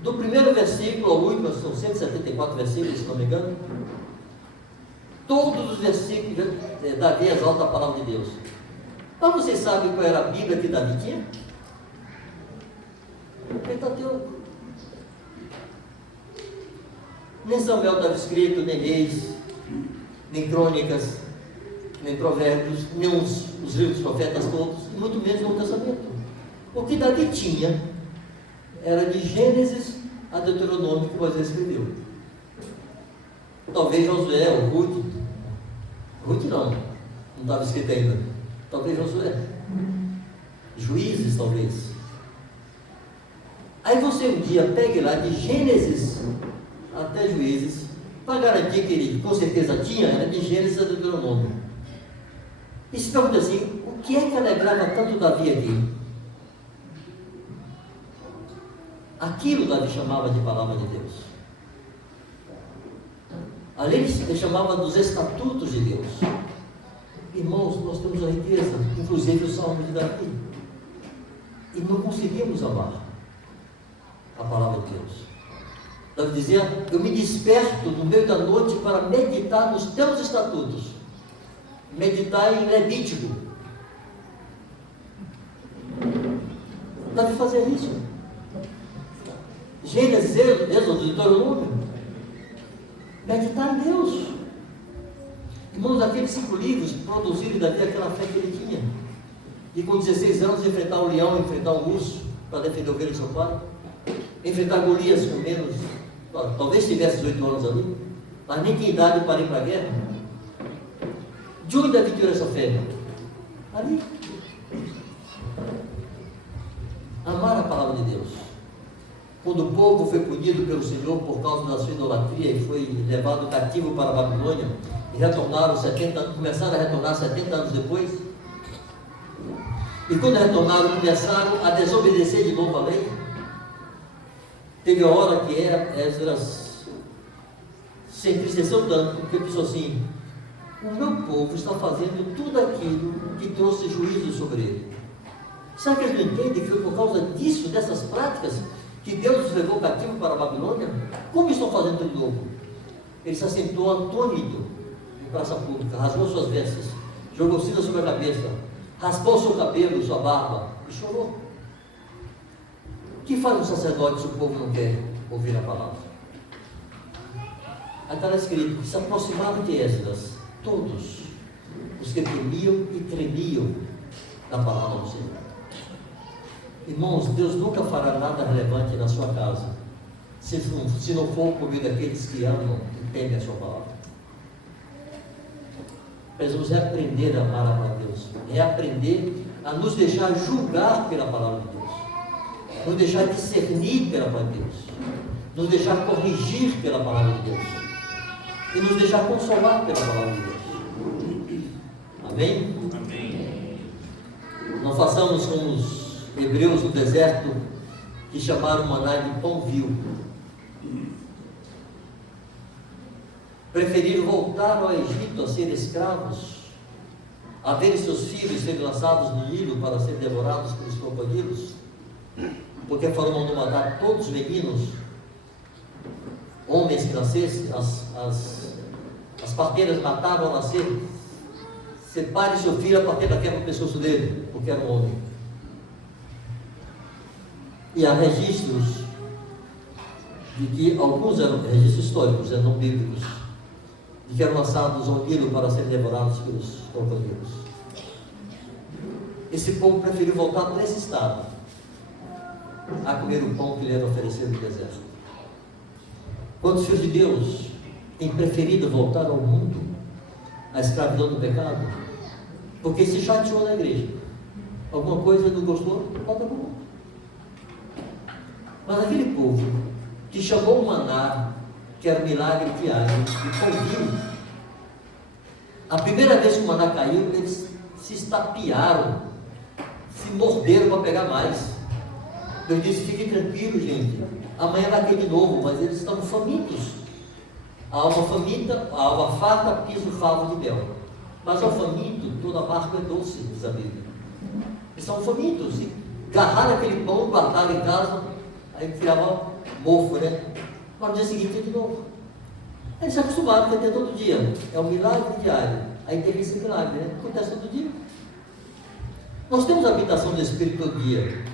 do primeiro versículo ao último, são 174 versículos, se não me engano, todos os versículos, Davi exalta a palavra de Deus. Mas vocês sabem qual era a Bíblia que Davi tinha? Pentateuco. Nem Samuel estava escrito, nem Reis, nem Crônicas, nem Provérbios, nem os livros profetas todos, e muito menos no Novo Testamento. O que Davi tinha era de Gênesis a Deuteronômio, que Moisés escreveu. Talvez Josué ou Ruth não estava escrito ainda. Talvez Josué, Juízes talvez. Aí você um dia pegue lá de Gênesis até Juízes, para garantir que ele com certeza tinha, era de Gênesis a Deuteronômio. E se pergunta assim: o que é que alegrava tanto Davi aqui? Aquilo Davi chamava de palavra de Deus. Ali ele chamava dos estatutos de Deus. Irmãos, nós temos a riqueza, inclusive o Salmo de Davi, e não conseguimos amar a palavra de Deus. Davi dizia: eu me desperto no meio da noite para meditar nos teus estatutos. Meditar em Levítico. Davi fazia isso. Gênesis, Êxodo, Deuteronômio. Meditar em Deus. Irmãos, aqueles 5 livros produziram em Davi aquela fé que ele tinha. E com 16 anos enfrentar um leão, enfrentar um urso para defender o reino de seu pai. Enfrentar Golias com menos, talvez tivesse 18 anos ali, mas nem tinha idade para ir para a guerra. De onde Davi tirou essa fé? Ali. Amar a palavra de Deus. Quando o povo foi punido pelo Senhor por causa da sua idolatria e foi levado cativo para a Babilônia, e começaram a retornar 70 anos depois, e quando retornaram, começaram a desobedecer de novo a lei. Teve a hora que Esdras se entristeceu tanto, porque pensou assim: o meu povo está fazendo tudo aquilo que trouxe juízo sobre ele. Sabe que eles não entendem que foi por causa disso, dessas práticas, que Deus os levou cativo para a Babilônia? Como estão fazendo de novo? Ele se assentou atônito em praça pública, rasgou suas vestes, jogou cinza sobre a cabeça, raspou seu cabelo, sua barba e chorou. O que faz um sacerdote se o povo não quer ouvir a palavra? Aí está escrito que se aproximaram de Esdras todos os que temiam e tremiam da palavra do Senhor. Irmãos, Deus nunca fará nada relevante na sua casa se não for por meio daqueles que amam e temem a sua palavra. Precisamos reaprender a amar a Deus, reaprender a nos deixar julgar pela palavra de Deus, nos deixar discernir pela palavra de Deus, nos deixar corrigir pela palavra de Deus e nos deixar consolar pela palavra de Deus. Amém? Amém. Não façamos como os hebreus no deserto que chamaram o maná de pão vil. Preferiram voltar ao Egito a ser escravos, a verem seus filhos serem lançados no Nilo para serem devorados pelos crocodilos, porque foram mandar todos os meninos, homens que nascessem, as parteiras matavam ao nascer. Separe seu filho, a parteira quebra o pescoço dele, porque era um homem. E há registros de que alguns eram registros históricos, não bíblicos, de que eram lançados ao Nilo para serem devorados pelos crocodilos. Esse povo preferiu voltar para esse estado a comer o pão que lhe era oferecido no deserto. Quantos filhos de Deus têm preferido voltar ao mundo, à escravidão do pecado, porque se chateou na igreja? Alguma coisa não gostou? Volta para o mundo. Mas aquele povo que chamou o maná, que era um milagre diário, e conviu, a primeira vez que o maná caiu, eles se estapearam, se morderam para pegar mais. Deus disse: fiquem tranquilos, gente, amanhã vai ter de novo. Mas eles estavam famintos. A alma faminta, a alma farta pisa o favo de mel, mas ao faminto toda amargo é doce, diz a Bíblia. Eles estavam famintos e agarraram aquele pão, guardaram em casa, aí criava mofo, né? Mas no dia seguinte de novo. Eles se acostumaram a ter todo dia. É um milagre diário. Aí teve esse milagre, né? Acontece todo dia. Nós temos a habitação do Espírito todo dia.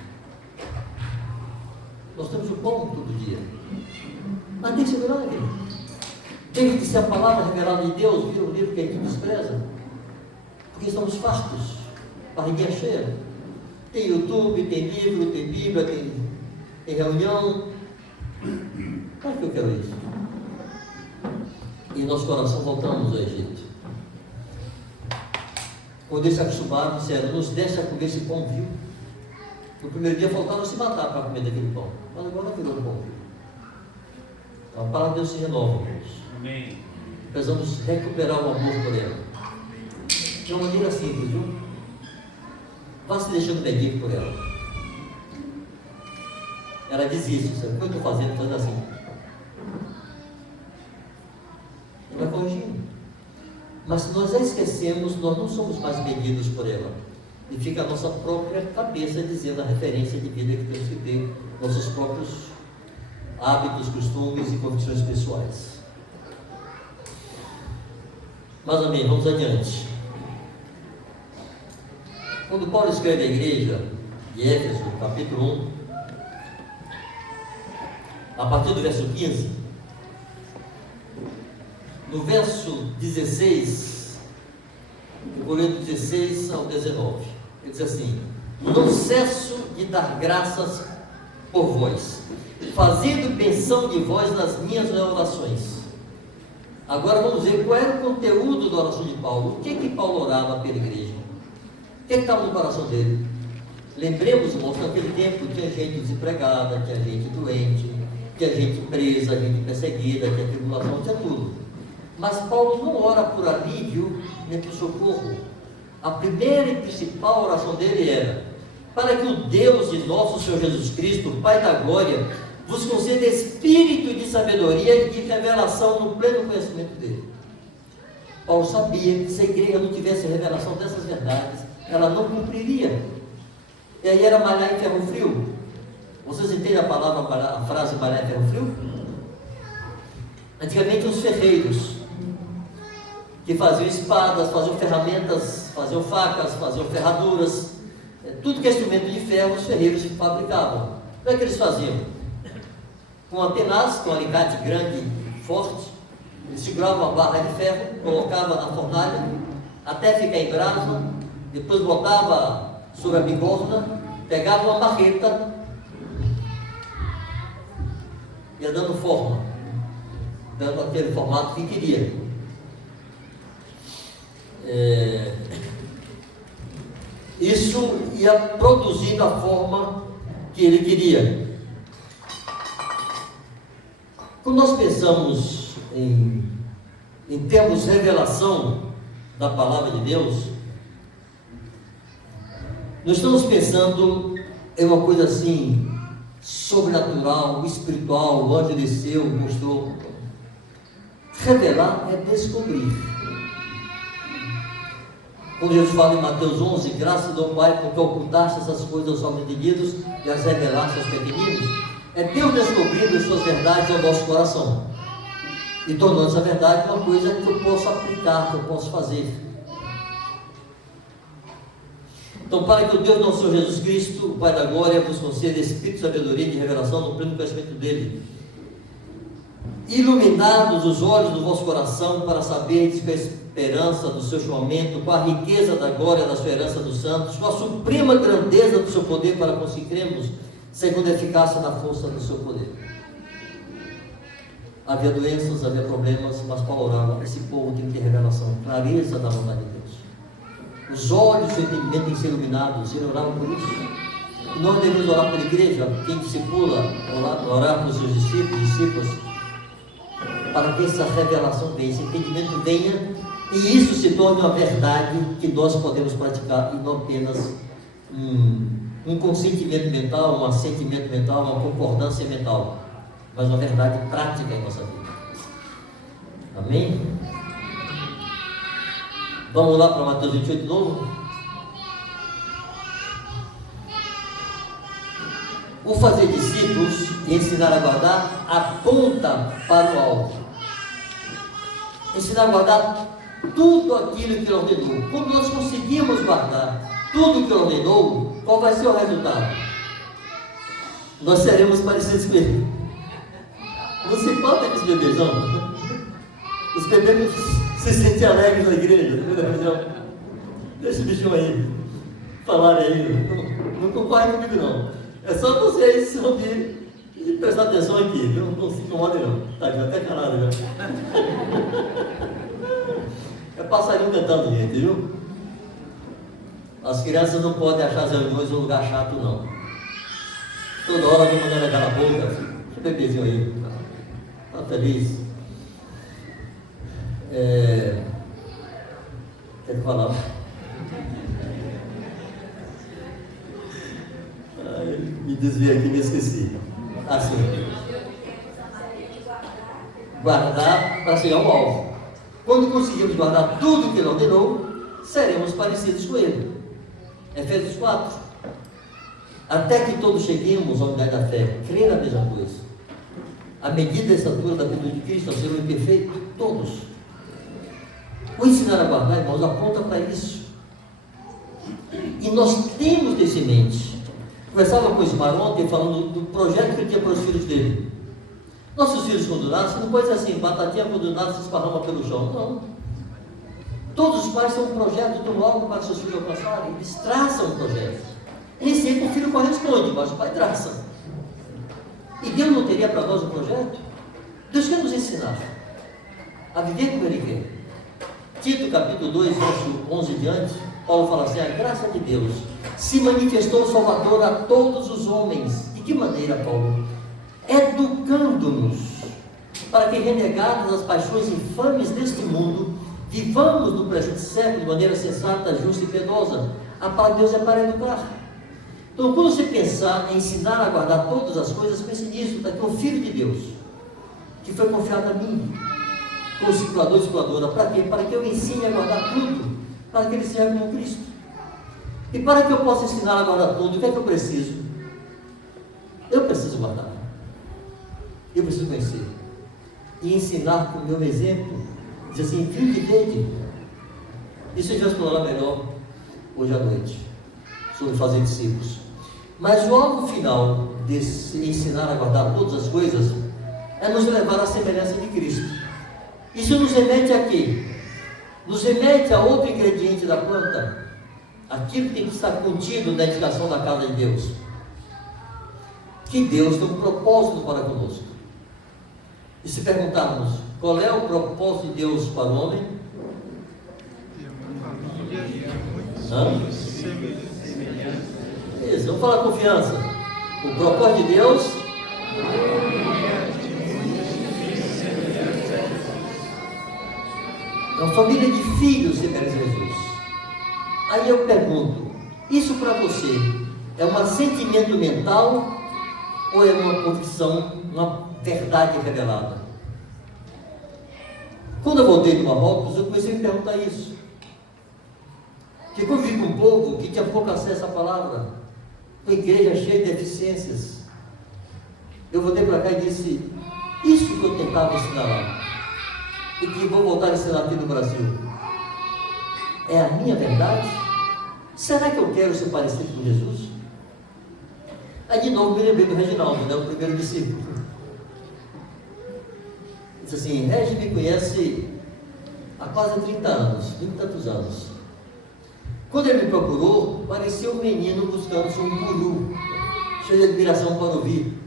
Nós temos o pão todo dia. Mas tem esse milagre. Tem que ser a palavra revelada de Deus, vira um livro que a gente despreza. Porque estamos fartos, barriguinha cheia. Tem YouTube, tem livro, tem Bíblia, tem reunião. Claro que eu quero isso. E em nosso coração voltamos ao Egito. Quando eles se acostumaram, disseram: nos deixa comer esse pão vil. No primeiro dia faltaram se matar para comer daquele pão, mas agora virou um pão vil. Então a palavra de Deus se renova, irmãos. Amém. Precisamos recuperar o amor por ela. De uma maneira simples, viu? Vá se deixando medir por ela. Ela diz isso: sabe o que eu estou fazendo? Fazendo assim. Ela vai corrigindo. Mas se nós a esquecemos, nós não somos mais medidos por ela. E fica a nossa própria cabeça dizendo a referência de vida que temos que ter, nossos próprios hábitos, costumes e convicções pessoais. Mas amém, vamos adiante. Quando Paulo escreve à igreja de Éfeso, capítulo 1, a partir do verso 15, no verso 16, eu vou ler do 16 ao 19, ele diz assim: não cesso de dar graças por vós, fazendo menção de vós nas minhas orações. Agora vamos ver qual era o conteúdo da oração de Paulo. O que Paulo orava pela igreja? O que estava no coração dele? Lembremos, irmãos, que naquele tempo tinha gente desempregada, tinha gente doente, tinha gente presa, gente perseguida, tinha tribulação, tinha tudo. Mas Paulo não ora por alívio nem por socorro. A primeira e principal oração dele era: para que o Deus de nosso Senhor Jesus Cristo, Pai da glória, vos conceda espírito de sabedoria e de revelação no pleno conhecimento dele. Paulo sabia que se a igreja não tivesse revelação dessas verdades, ela não cumpriria. E aí era malhar em ferro frio. Vocês entendem a frase malhar em ferro frio? Antigamente os ferreiros, que faziam espadas, faziam ferramentas, faziam facas, faziam ferraduras, tudo que é instrumento de ferro, os ferreiros fabricavam. Como é que eles faziam? Com uma tenaz, com um alicate grande, forte, eles seguravam uma barra de ferro, colocavam na fornalha, até ficar em brasa, depois botava sobre a bigorna, pegava uma marreta, ia dando forma, dando aquele formato que queria. Isso ia produzindo a forma que ele queria. Quando nós pensamos em termos de revelação da palavra de Deus, nós estamos pensando em uma coisa assim, sobrenatural, espiritual, o anjo desceu, mostrou. Revelar é descobrir. Quando Jesus fala em Mateus 11, graças ao Pai, porque ocultaste essas coisas aos homens entendidos e as revelaste aos pequeninos, é Deus descobrindo as suas verdades ao nosso coração e tornando essa verdade uma coisa que eu posso aplicar, que eu posso fazer. Então, para que o Deus nosso Senhor Jesus Cristo, o Pai da Glória, vos conceda espírito de sabedoria e de revelação no pleno conhecimento dele, iluminados os olhos do vosso coração, para saberdes com a esperança do seu chamamento, com a riqueza da glória da sua herança dos santos, com a suprema grandeza do seu poder, para conseguirmos, segundo a eficácia da força do seu poder. Havia doenças, havia problemas, mas Paulo orava, esse povo tem que ter revelação, clareza da vontade de Deus. Os olhos do seu entendimento têm que ser iluminados, ele orava por isso. E nós devemos orar pela igreja, quem discipula, orar pelos seus discípulos, para que essa revelação venha, esse entendimento venha, e isso se torne uma verdade que nós podemos praticar, e não apenas um consentimento mental, um assentimento mental, uma concordância mental, mas uma verdade prática em nossa vida. Amém? Vamos lá para Mateus 28 de novo? O fazer discípulos e ensinar a guardar aponta para o alto. Ensinar a guardar tudo aquilo que ele ordenou. Quando nós conseguimos guardar tudo que ele ordenou, qual vai ser o resultado? Nós seremos parecidos com ele. Não se importa com os bebês, não. Os bebês se sentem alegres na igreja. Deixa o bichinho aí falarem aí. Não concorre comigo, não. É só vocês se ouvirem e prestar atenção aqui. Não se incomodem, não. Tá até calado já. É passarinho cantando, gente, viu? As crianças não podem achar as reuniões um lugar chato, não. Toda hora vem mandando aquela boca. Que bebezinho aí. Tá feliz? Quer falar? Me desviei aqui e me esqueci. Assim. Guardar para chegar ao alvo. Quando conseguimos guardar tudo que ele ordenou, seremos parecidos com ele. Efésios 4. Até que todos cheguemos à unidade da fé, crer na mesma coisa. A medida da estatura da virtude de Cristo, ao ser o imperfeito, todos. O ensinar a guardar, irmãos, aponta para isso. E nós temos isso em mente. Conversava com o Ismael ontem falando do projeto que ele tinha para os filhos dele. Nossos filhos, quando nascem, não pode ser assim, batatinha quando nasce se esparrama pelo chão. Não. Todos os pais têm um projeto do algo para seus filhos alcançarem. Eles traçam um projeto. Nem sempre o filho corresponde, mas o pai traça. E Deus não teria para nós um projeto? Deus quer nos ensinar a viver como Ele quer. Tito capítulo 2, verso 11 em diante, Paulo fala assim: a graça de Deus se manifestou Salvador a todos os homens. De que maneira, Paulo? Educando-nos, para que, renegadas as paixões infames deste mundo, vivamos no presente século de maneira sensata, justa e piedosa. A palavra de Deus é para educar. Então, quando você pensar em ensinar a guardar todas as coisas, pense nisso. Está aqui um filho de Deus, que foi confiado a mim, como discipulador e discipuladora. Para quê? Para que eu ensine a guardar tudo, para que ele seja como Cristo. E para que eu possa ensinar a guardar tudo, o que é que eu preciso? Eu preciso guardar. Eu preciso conhecer. E ensinar com o meu exemplo, Diz assim, vinde e vede. Isso a gente vai explorar melhor hoje à noite, sobre fazer discípulos. Mas o alvo final desse ensinar a guardar todas as coisas é nos levar à semelhança de Cristo. Isso nos remete a quê? Nos remete a outro ingrediente da planta, aquilo que tem que estar contido na edificação da casa de Deus. Que Deus tem um propósito para conosco. E se perguntarmos qual é o propósito de Deus para o homem? Isso, vamos falar confiança. O propósito de Deus é uma família de filhos semelhantes a Jesus. Aí eu pergunto, isso para você é um assentimento mental ou é uma convicção, uma verdade revelada? Quando eu voltei do Marrocos, eu comecei a me perguntar isso. Porque eu vivi com um povo que tinha pouco acesso à palavra, uma igreja cheia de deficiências. Eu voltei para cá e disse, isso que eu tentava ensinar lá, e que vou voltar a ensinar aqui no Brasil, é a minha verdade? Será que eu quero ser parecido com Jesus? Aí de novo me lembrei do Reginaldo, né, o primeiro discípulo. Ele disse assim, Regi me conhece há quase 30 anos, 20 e tantos anos. Quando ele me procurou, parecia um menino buscando um guru, cheio de admiração para ouvir.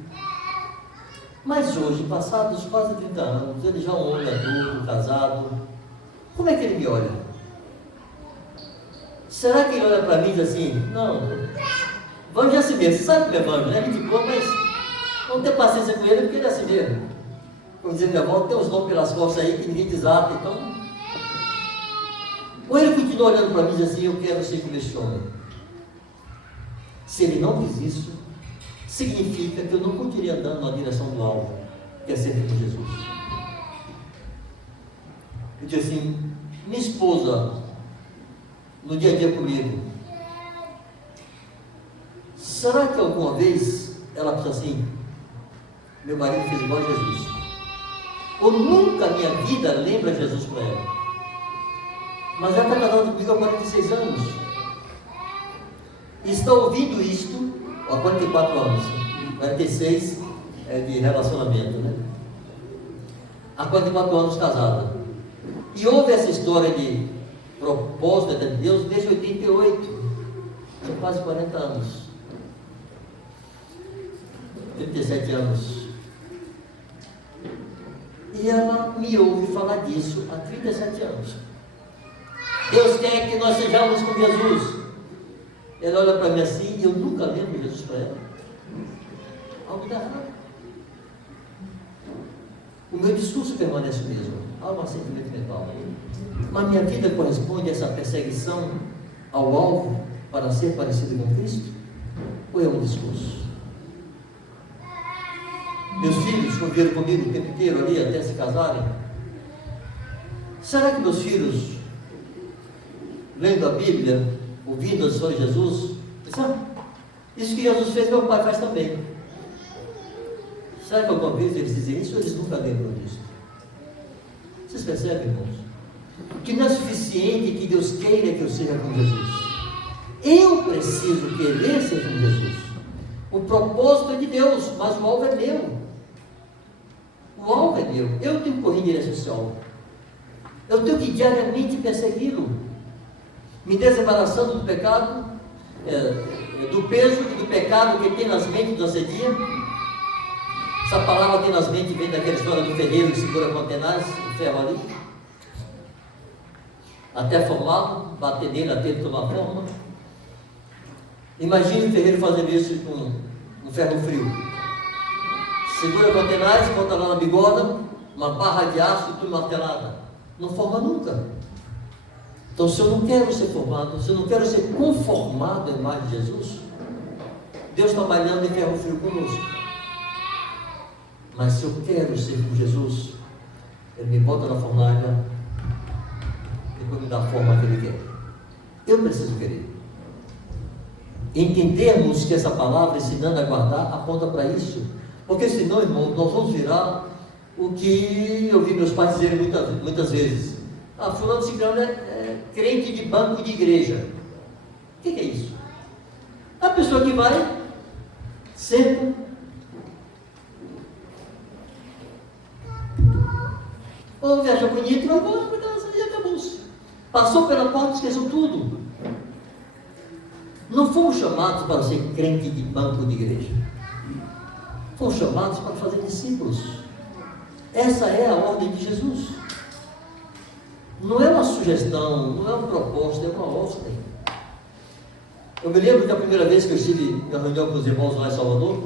Mas hoje, passados quase 30 anos, ele já é um homem adulto, casado, como é que ele me olha? Será que ele olha para mim e diz assim, não, vamos de assim mesmo, você sabe que é evangelho, né? Ele ficou, mas vamos ter paciência com ele, porque ele é assim mesmo. Como dizia minha avó, tem uns nomes pelas costas aí que ninguém desata, então. Ou ele continua olhando para mim e diz assim, eu quero ser como este homem. Se ele não diz isso, significa que eu não continuaria andando na direção do alvo, que é ser como Jesus. Eu disse assim, minha esposa, no dia a dia comigo, será que alguma vez ela pensa assim, meu marido fez igual a Jesus? Ou nunca minha vida lembra Jesus para ela? Mas ela está casada comigo há 46 anos. E está ouvindo isto há 44 anos. 46 é de relacionamento, né? Há 44 anos casada. E ouve essa história de propósito de Deus desde 88. São quase 40 anos. 37 anos. E ela me ouve falar disso há 37 anos. Deus quer que nós sejamos como Jesus. Ela olha para mim assim e eu nunca lembro Jesus para ela. Algo está errado. O meu discurso permanece o mesmo. Há um assentimento mental. Mas minha vida corresponde a essa perseguição ao alvo para ser parecido com Cristo? Ou é um discurso? Meus filhos conviveram comigo o tempo inteiro ali até se casarem. Será que meus filhos, lendo a Bíblia, ouvindo a história de Jesus, sabe? Isso que Jesus fez, meu pai faz também. Será que alguma vez eles dizem isso ou eles nunca lembram disso? Vocês percebem, irmãos? Que não é suficiente que Deus queira que eu seja como Jesus. Eu preciso querer ser como Jesus. O propósito é de Deus, mas o alvo é meu. O alvo é meu. Eu tenho que correr em direção a esse alvo. Eu tenho que diariamente persegui-lo, me desembaraçando do pecado, do peso e do pecado que tem nas mentes do assedia. Essa palavra tem nas mentes vem daquela história do ferreiro que segura com tenaz, o ferro ali, até formá-lo, bater nele até ele tomar forma. Imagine o ferreiro fazendo isso com um ferro frio. Segura com tenaz, bota lá na bigoda, uma barra de aço e tudo martelada. Não forma nunca. Então, se eu não quero ser formado, se eu não quero ser conformado à imagem de Jesus, Deus está trabalhando em ferro frio conosco. Mas se eu quero ser como Jesus, Ele me bota na fornalha e depois me dá a forma que Ele quer. Eu preciso querer. Entendermos que essa palavra, ensinando a guardar, aponta para isso. Porque senão, irmão, nós vamos virar o que eu vi meus pais dizerem muitas vezes. Ah, fulano ciclano é crente de banco de igreja. O que é isso? A pessoa que vai, senta, ouve, acha bonito, vai embora, e acabou-se. Passou pela porta, esqueceu tudo. Não fomos chamados para ser crente de banco de igreja. Fomos chamados para fazer discípulos. Essa é a ordem de Jesus. Não é uma sugestão, não é uma proposta, é uma ordem. Eu me lembro que a primeira vez que eu estive na reunião com os irmãos lá em Salvador,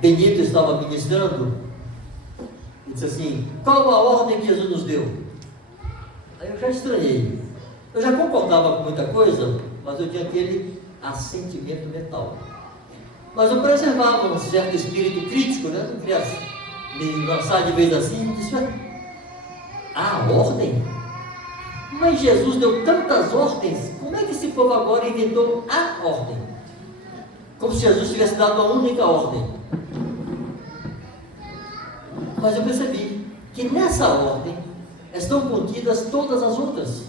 Benito estava ministrando e disse assim: qual a ordem que Jesus nos deu? Aí eu já estranhei. Eu já concordava com muita coisa, mas eu tinha aquele assentimento mental. Mas eu preservava um certo espírito crítico, né? Não queria me lançar de vez assim. Disse: a ordem? Mas Jesus deu tantas ordens, como é que esse povo agora inventou a ordem? Como se Jesus tivesse dado a única ordem. Mas eu percebi que nessa ordem estão contidas todas as outras.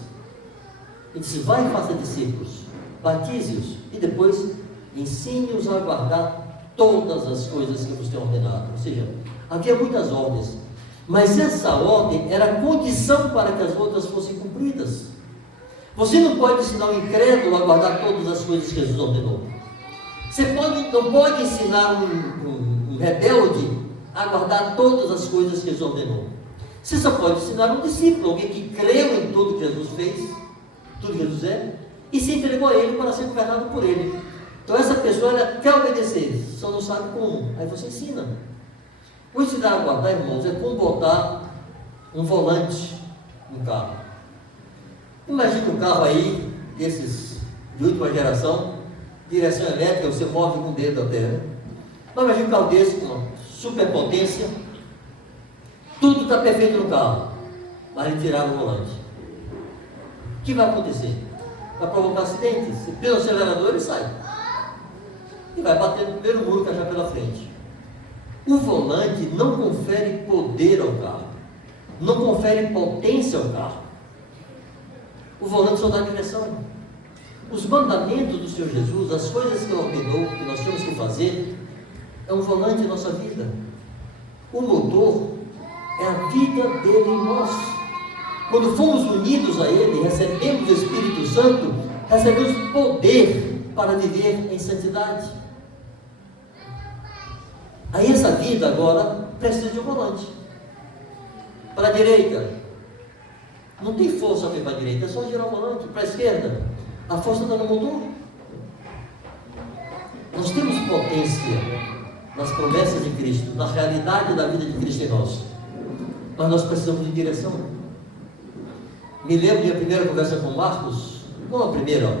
Ele disse: vai e faça discípulos, batize-os e depois ensine-os a guardar todas as coisas que vos tenho ordenado. Ou seja, havia muitas ordens, mas essa ordem era condição para que as outras fossem cumpridas. Você não pode ensinar um incrédulo a guardar todas as coisas que Jesus ordenou. Você não pode ensinar um rebelde a guardar todas as coisas que Jesus ordenou. Você só pode ensinar um discípulo, alguém que creu em tudo que Jesus fez, tudo que Jesus é, e se entregou a Ele para ser governado por Ele. Então essa pessoa, ela quer obedecer, só não sabe como. Aí você ensina. O ensinar a guardar, irmãos, é como botar um volante no carro. Imagina um carro aí, desses de última geração, direção elétrica, você move com o dedo até, né? Mas imagina um carro desse, com uma superpotência, tudo está perfeito no carro, mas ele tirar o volante. O que vai acontecer? Vai provocar acidentes. Se pisa o acelerador, ele sai. E vai bater no primeiro muro que já pela frente. O volante não confere poder ao carro, não confere potência ao carro. O volante só dá direção. Os mandamentos do Senhor Jesus, as coisas que Ele ordenou, que nós temos que fazer, é um volante em nossa vida. O motor é a vida dele em nós. Quando fomos unidos a Ele, recebemos o Espírito Santo, recebemos poder para viver em santidade. Aí essa vida agora precisa de um volante. Para a direita, não tem força para ir para a direita, é só girar o volante. Para a esquerda, a força está no motor. Nós temos potência nas promessas de Cristo, na realidade da vida de Cristo em nós, mas nós precisamos de direção. Me lembro de minha primeira conversa com Marcos, não a primeira,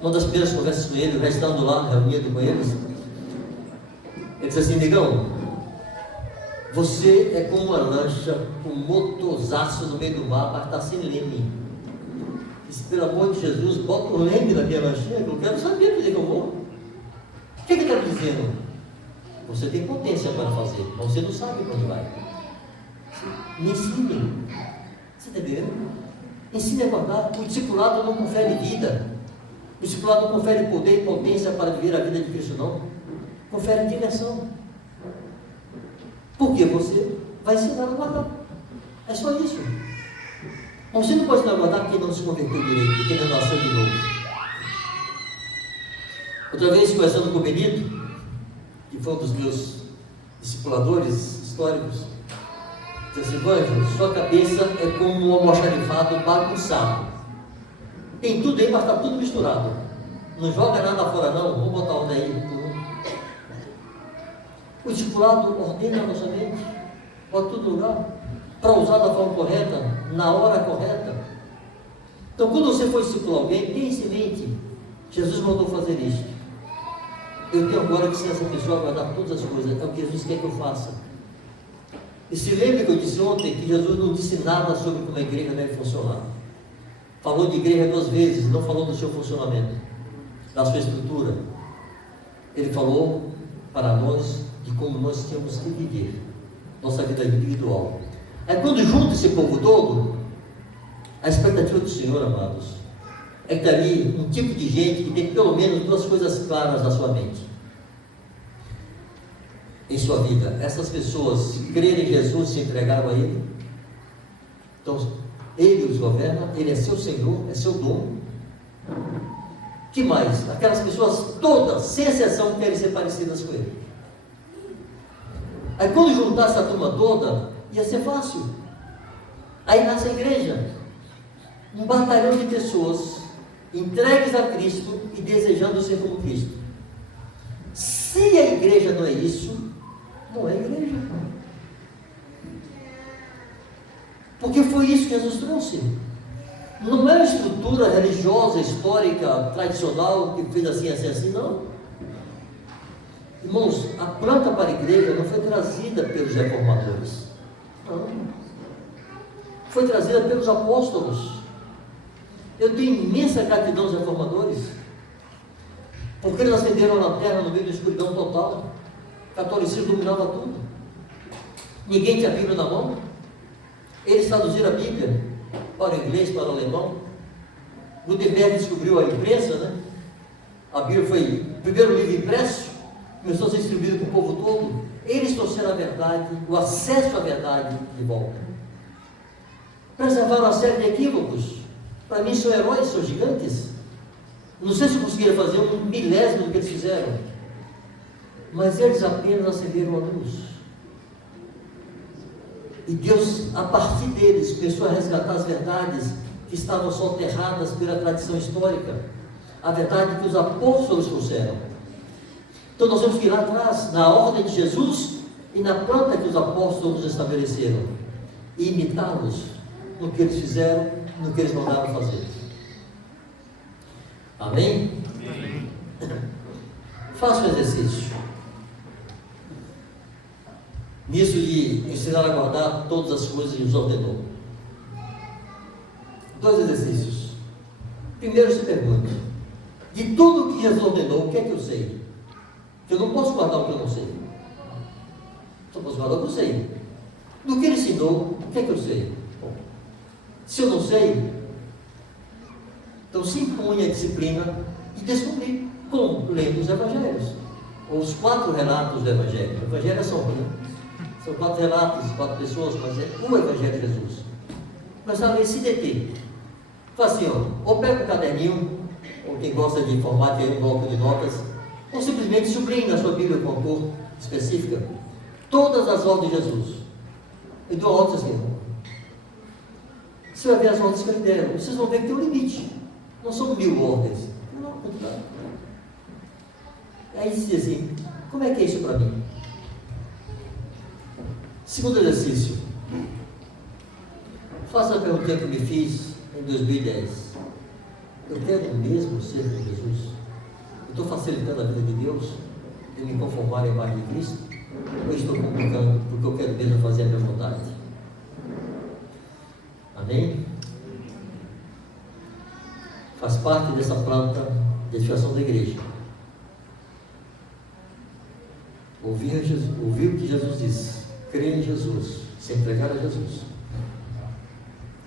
uma das primeiras conversas com ele, já estando lá, reunido com eles. Ele disse assim: negão, você é como uma lancha com um motorzaço no meio do mar, mas está sem leme. Disse: pelo amor de Jesus, bota o leme na minha lanchinha, que eu quero saber para onde eu vou. O que ele está dizendo? Você tem potência para fazer, mas você não sabe para onde vai. Me ensine. Você está entendendo? Ensine a guardar. O discipulado não confere vida. O discipulado não confere poder e potência para viver a vida de Cristo, não. Confere direção. Porque você vai ensinar a guardar. É só isso. Mas você não pode ensinar a guardar quem não se converteu direito, quem não nasceu de novo. Outra vez, conversando com o Benito, que foi um dos meus discipuladores históricos, disse assim: Vanjo, sua cabeça é como um almoxarifado bagunçado. Tem tudo aí, mas está tudo misturado. Não joga nada fora não, vamos botar ordem aí. O discipulado ordena a nossa mente, bota tudo no lugar, para usar da forma correta, na hora correta. Então, quando você for discipular alguém, pense em mente: Jesus mandou fazer isto. Eu tenho agora que ser essa pessoa a guardar todas as coisas, é o que Jesus quer que eu faça. E se lembre que eu disse ontem que Jesus não disse nada sobre como a igreja deve funcionar. Falou de igreja 2 vezes, não falou do seu funcionamento, da sua estrutura. Ele falou para nós de como nós temos que viver nossa vida individual. Aí quando junta esse povo todo, a expectativa do Senhor, amados, é que ali um tipo de gente que tem pelo menos duas coisas claras na sua mente, em sua vida. Essas pessoas crerem em Jesus, se entregaram a Ele, então Ele os governa, Ele é seu Senhor, é seu dono. Que mais? Aquelas pessoas todas, sem exceção, querem ser parecidas com Ele. Aí quando juntar essa turma toda, ia ser fácil. Aí nasce a igreja, um batalhão de pessoas entregues a Cristo e desejando ser como Cristo. Se a igreja não é isso, não é igreja. Porque foi isso que Jesus trouxe. Não é uma estrutura religiosa, histórica, tradicional, que fez assim, assim, assim, não. Irmãos, a planta para a igreja não foi trazida pelos reformadores. Não. Foi trazida pelos apóstolos. Eu tenho imensa gratidão aos reformadores, porque eles acenderam a lanterna no meio da escuridão total. O catolicismo dominava tudo. Ninguém tinha a Bíblia na mão. Eles traduziram a Bíblia para o inglês, para o alemão. Gutenberg descobriu a imprensa, né? A Bíblia foi o primeiro livro impresso, começou a ser distribuído para o povo todo. Eles trouxeram a verdade, o acesso à verdade de volta. Preservaram uma série de equívocos. Para mim são heróis, são gigantes. Não sei se conseguiram fazer um milésimo do que eles fizeram, mas eles apenas acenderam a luz. E Deus, a partir deles, começou a resgatar as verdades que estavam soterradas pela tradição histórica, a verdade que os apóstolos trouxeram. Então nós temos que ir lá atrás, na ordem de Jesus e na planta que os apóstolos estabeleceram, e imitá-los no que eles fizeram, no que eles mandaram fazer. Amém? Amém. Faça o exercício. Nisso de ensinar a guardar todas as coisas que nos ordenou. 2 exercícios. Primeiro se pergunta: de tudo que Jesus ordenou, o que é que eu sei? Que eu não posso guardar o que eu não sei. Só posso guardar o que eu sei. Do que ele ensinou, o que é que eu sei? Bom, se eu não sei, então se impõe a disciplina e descobrir como? Lendo os evangelhos, ou os 4 relatos do evangelho. O evangelho é só um, né? São 4 relatos, 4 pessoas, mas é o evangelho de Jesus. Mas a ler, se deter. Fala assim, ó, ou pega um caderninho, ou quem gosta de informática, aí um bloco de notas, ou simplesmente sublinhe na sua Bíblia com cor específica todas as ordens de Jesus. E dou ordens assim. Você vai ver as ordens que ele deram. Vocês vão ver que tem um limite. Não são 1000 ordens. Não, não. Aí diz assim: como é que é isso para mim? Segundo exercício. Faça a pergunta que eu me fiz em 2010. Eu quero mesmo ser como Jesus? Eu estou facilitando a vida de Deus de me conformar à imagem de Cristo? Ou estou complicando porque eu quero mesmo fazer a minha vontade? Amém? Faz parte dessa planta de edificação da igreja. Ouvir o que Jesus disse, crer em Jesus, se entregar a Jesus,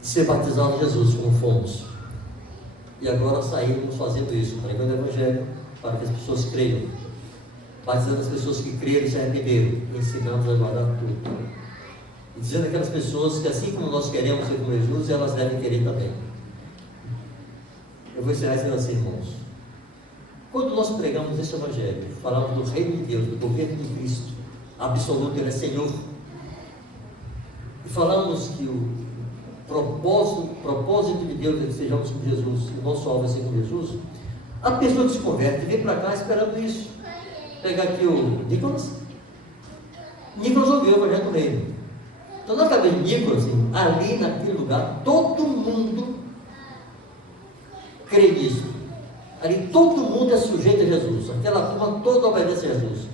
ser batizado em Jesus, como fomos, e agora saímos fazendo isso, pregando o Evangelho para que as pessoas creiam, batizando as pessoas que creram e se arrependeram, e ensinamos a guardar tudo, e dizendo aquelas pessoas que assim como nós queremos ser como Jesus, elas devem querer também. Eu vou ensinar dizendo assim, irmãos: quando nós pregamos esse Evangelho, falamos do reino de Deus, do governo de Cristo absoluto, Ele é Senhor, e falamos que o propósito de Deus é que sejamos como Jesus, e o nosso alvo é ser como Jesus, a pessoa que se converte vem para cá esperando isso. Pegar aqui o Nicolas ouviu o Evangelho do Reino. Então na cabeça de Nicolas, assim, ali naquele lugar, todo mundo crê nisso. Ali todo mundo é sujeito a Jesus. Aquela turma toda obedece a Jesus.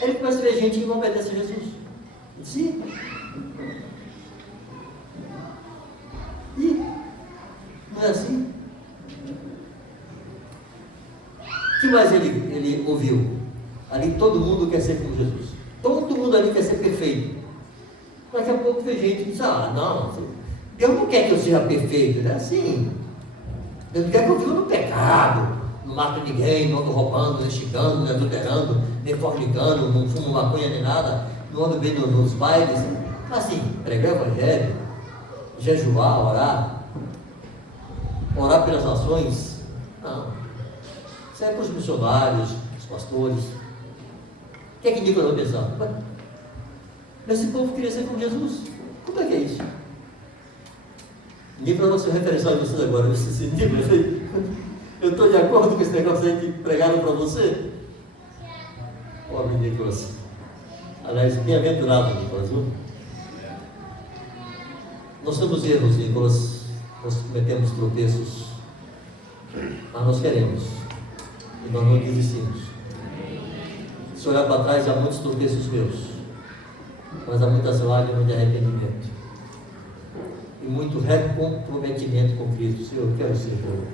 Ele começa a ver gente que não obedece a Jesus. Sim. E não é assim? O que mais ele ouviu? Ali todo mundo quer ser como Jesus. Todo mundo ali quer ser perfeito. Daqui a pouco tem gente que diz, não, Deus não quer que eu seja perfeito, né? Assim, Deus não quer que eu viva no pecado, não mato ninguém, não ando roubando, nem xingando, nem adulterando, nem fornicando, não fumo maconha nem nada, não ando bem nos bailes. Assim, pregar o evangelho, jejuar, orar pelas nações, não. Isso é para os missionários, os pastores. O que é que Nicolas vai pensar? Esse povo queria ser como Jesus. Como é que é isso? Nicolas não se referenciar a vocês agora. Eu estou de acordo com esse negócio aí que pregaram para você? Pobre Nicolas. Aliás, bem-aventurado Nicolas, viu? Nós temos erros, Nicolas. Nós cometemos tropeços. Mas nós queremos. E nós não desistimos. Se olhar para trás, há muitos tropeços meus. Mas há muitas lágrimas de arrependimento. E muito recomprometimento com Cristo. Senhor, eu quero ser eu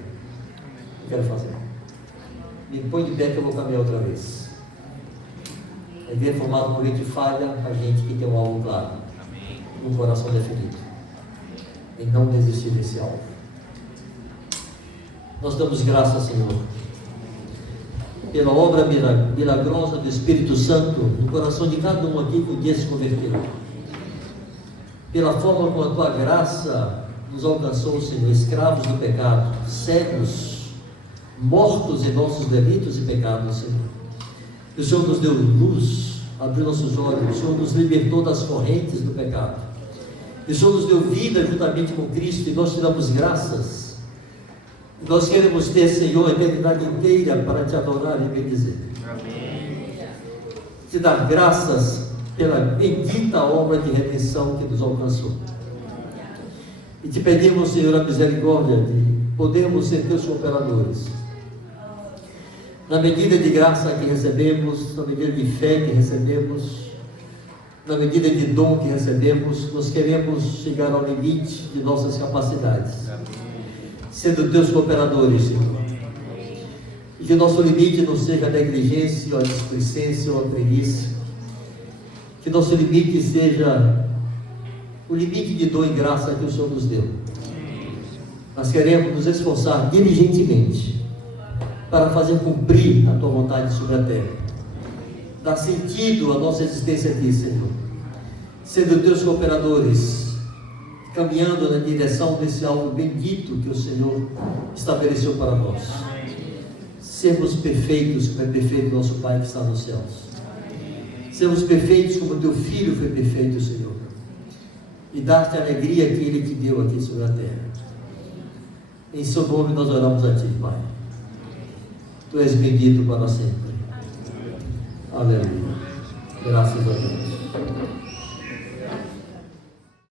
quero fazer. Me põe de pé que eu vou caminhar outra vez. A igreja é formada por gente falha, a gente que tem um alvo claro. Um coração definido. E não desistir desse alvo. Nós damos graças, Senhor, pela obra milagrosa do Espírito Santo no coração de cada um aqui que um dia se converterá. Pela forma como a Tua graça nos alcançou, Senhor, escravos do pecado, cegos, mortos em nossos delitos e pecados, Senhor. O Senhor nos deu luz, abriu nossos olhos, o Senhor nos libertou das correntes do pecado. O Senhor nos deu vida juntamente com Cristo e nós te damos graças. Nós queremos ter, Senhor, a eternidade inteira para te adorar e bendizer. Amém. Te dar graças pela bendita obra de redenção que nos alcançou. E te pedimos, Senhor, a misericórdia de podermos ser teus cooperadores. Na medida de graça que recebemos, na medida de fé que recebemos, na medida de dom que recebemos, nós queremos chegar ao limite de nossas capacidades. Sendo teus cooperadores, Senhor. E que o nosso limite não seja a negligência, ou a displicência, ou a preguiça. Que nosso limite seja o limite de dom e graça que o Senhor nos deu. Nós queremos nos esforçar diligentemente para fazer cumprir a Tua vontade sobre a terra. Dar sentido à nossa existência aqui, Senhor. Sendo teus cooperadores, caminhando na direção desse alvo bendito que o Senhor estabeleceu para nós. Sermos perfeitos como é perfeito nosso Pai que está nos céus. Sermos perfeitos como Teu Filho foi perfeito, Senhor. E dar-te a alegria que Ele te deu aqui sobre a terra. Em Seu nome nós oramos a Ti, Pai. Tu és bendito para sempre. Aleluia. Graças a Deus.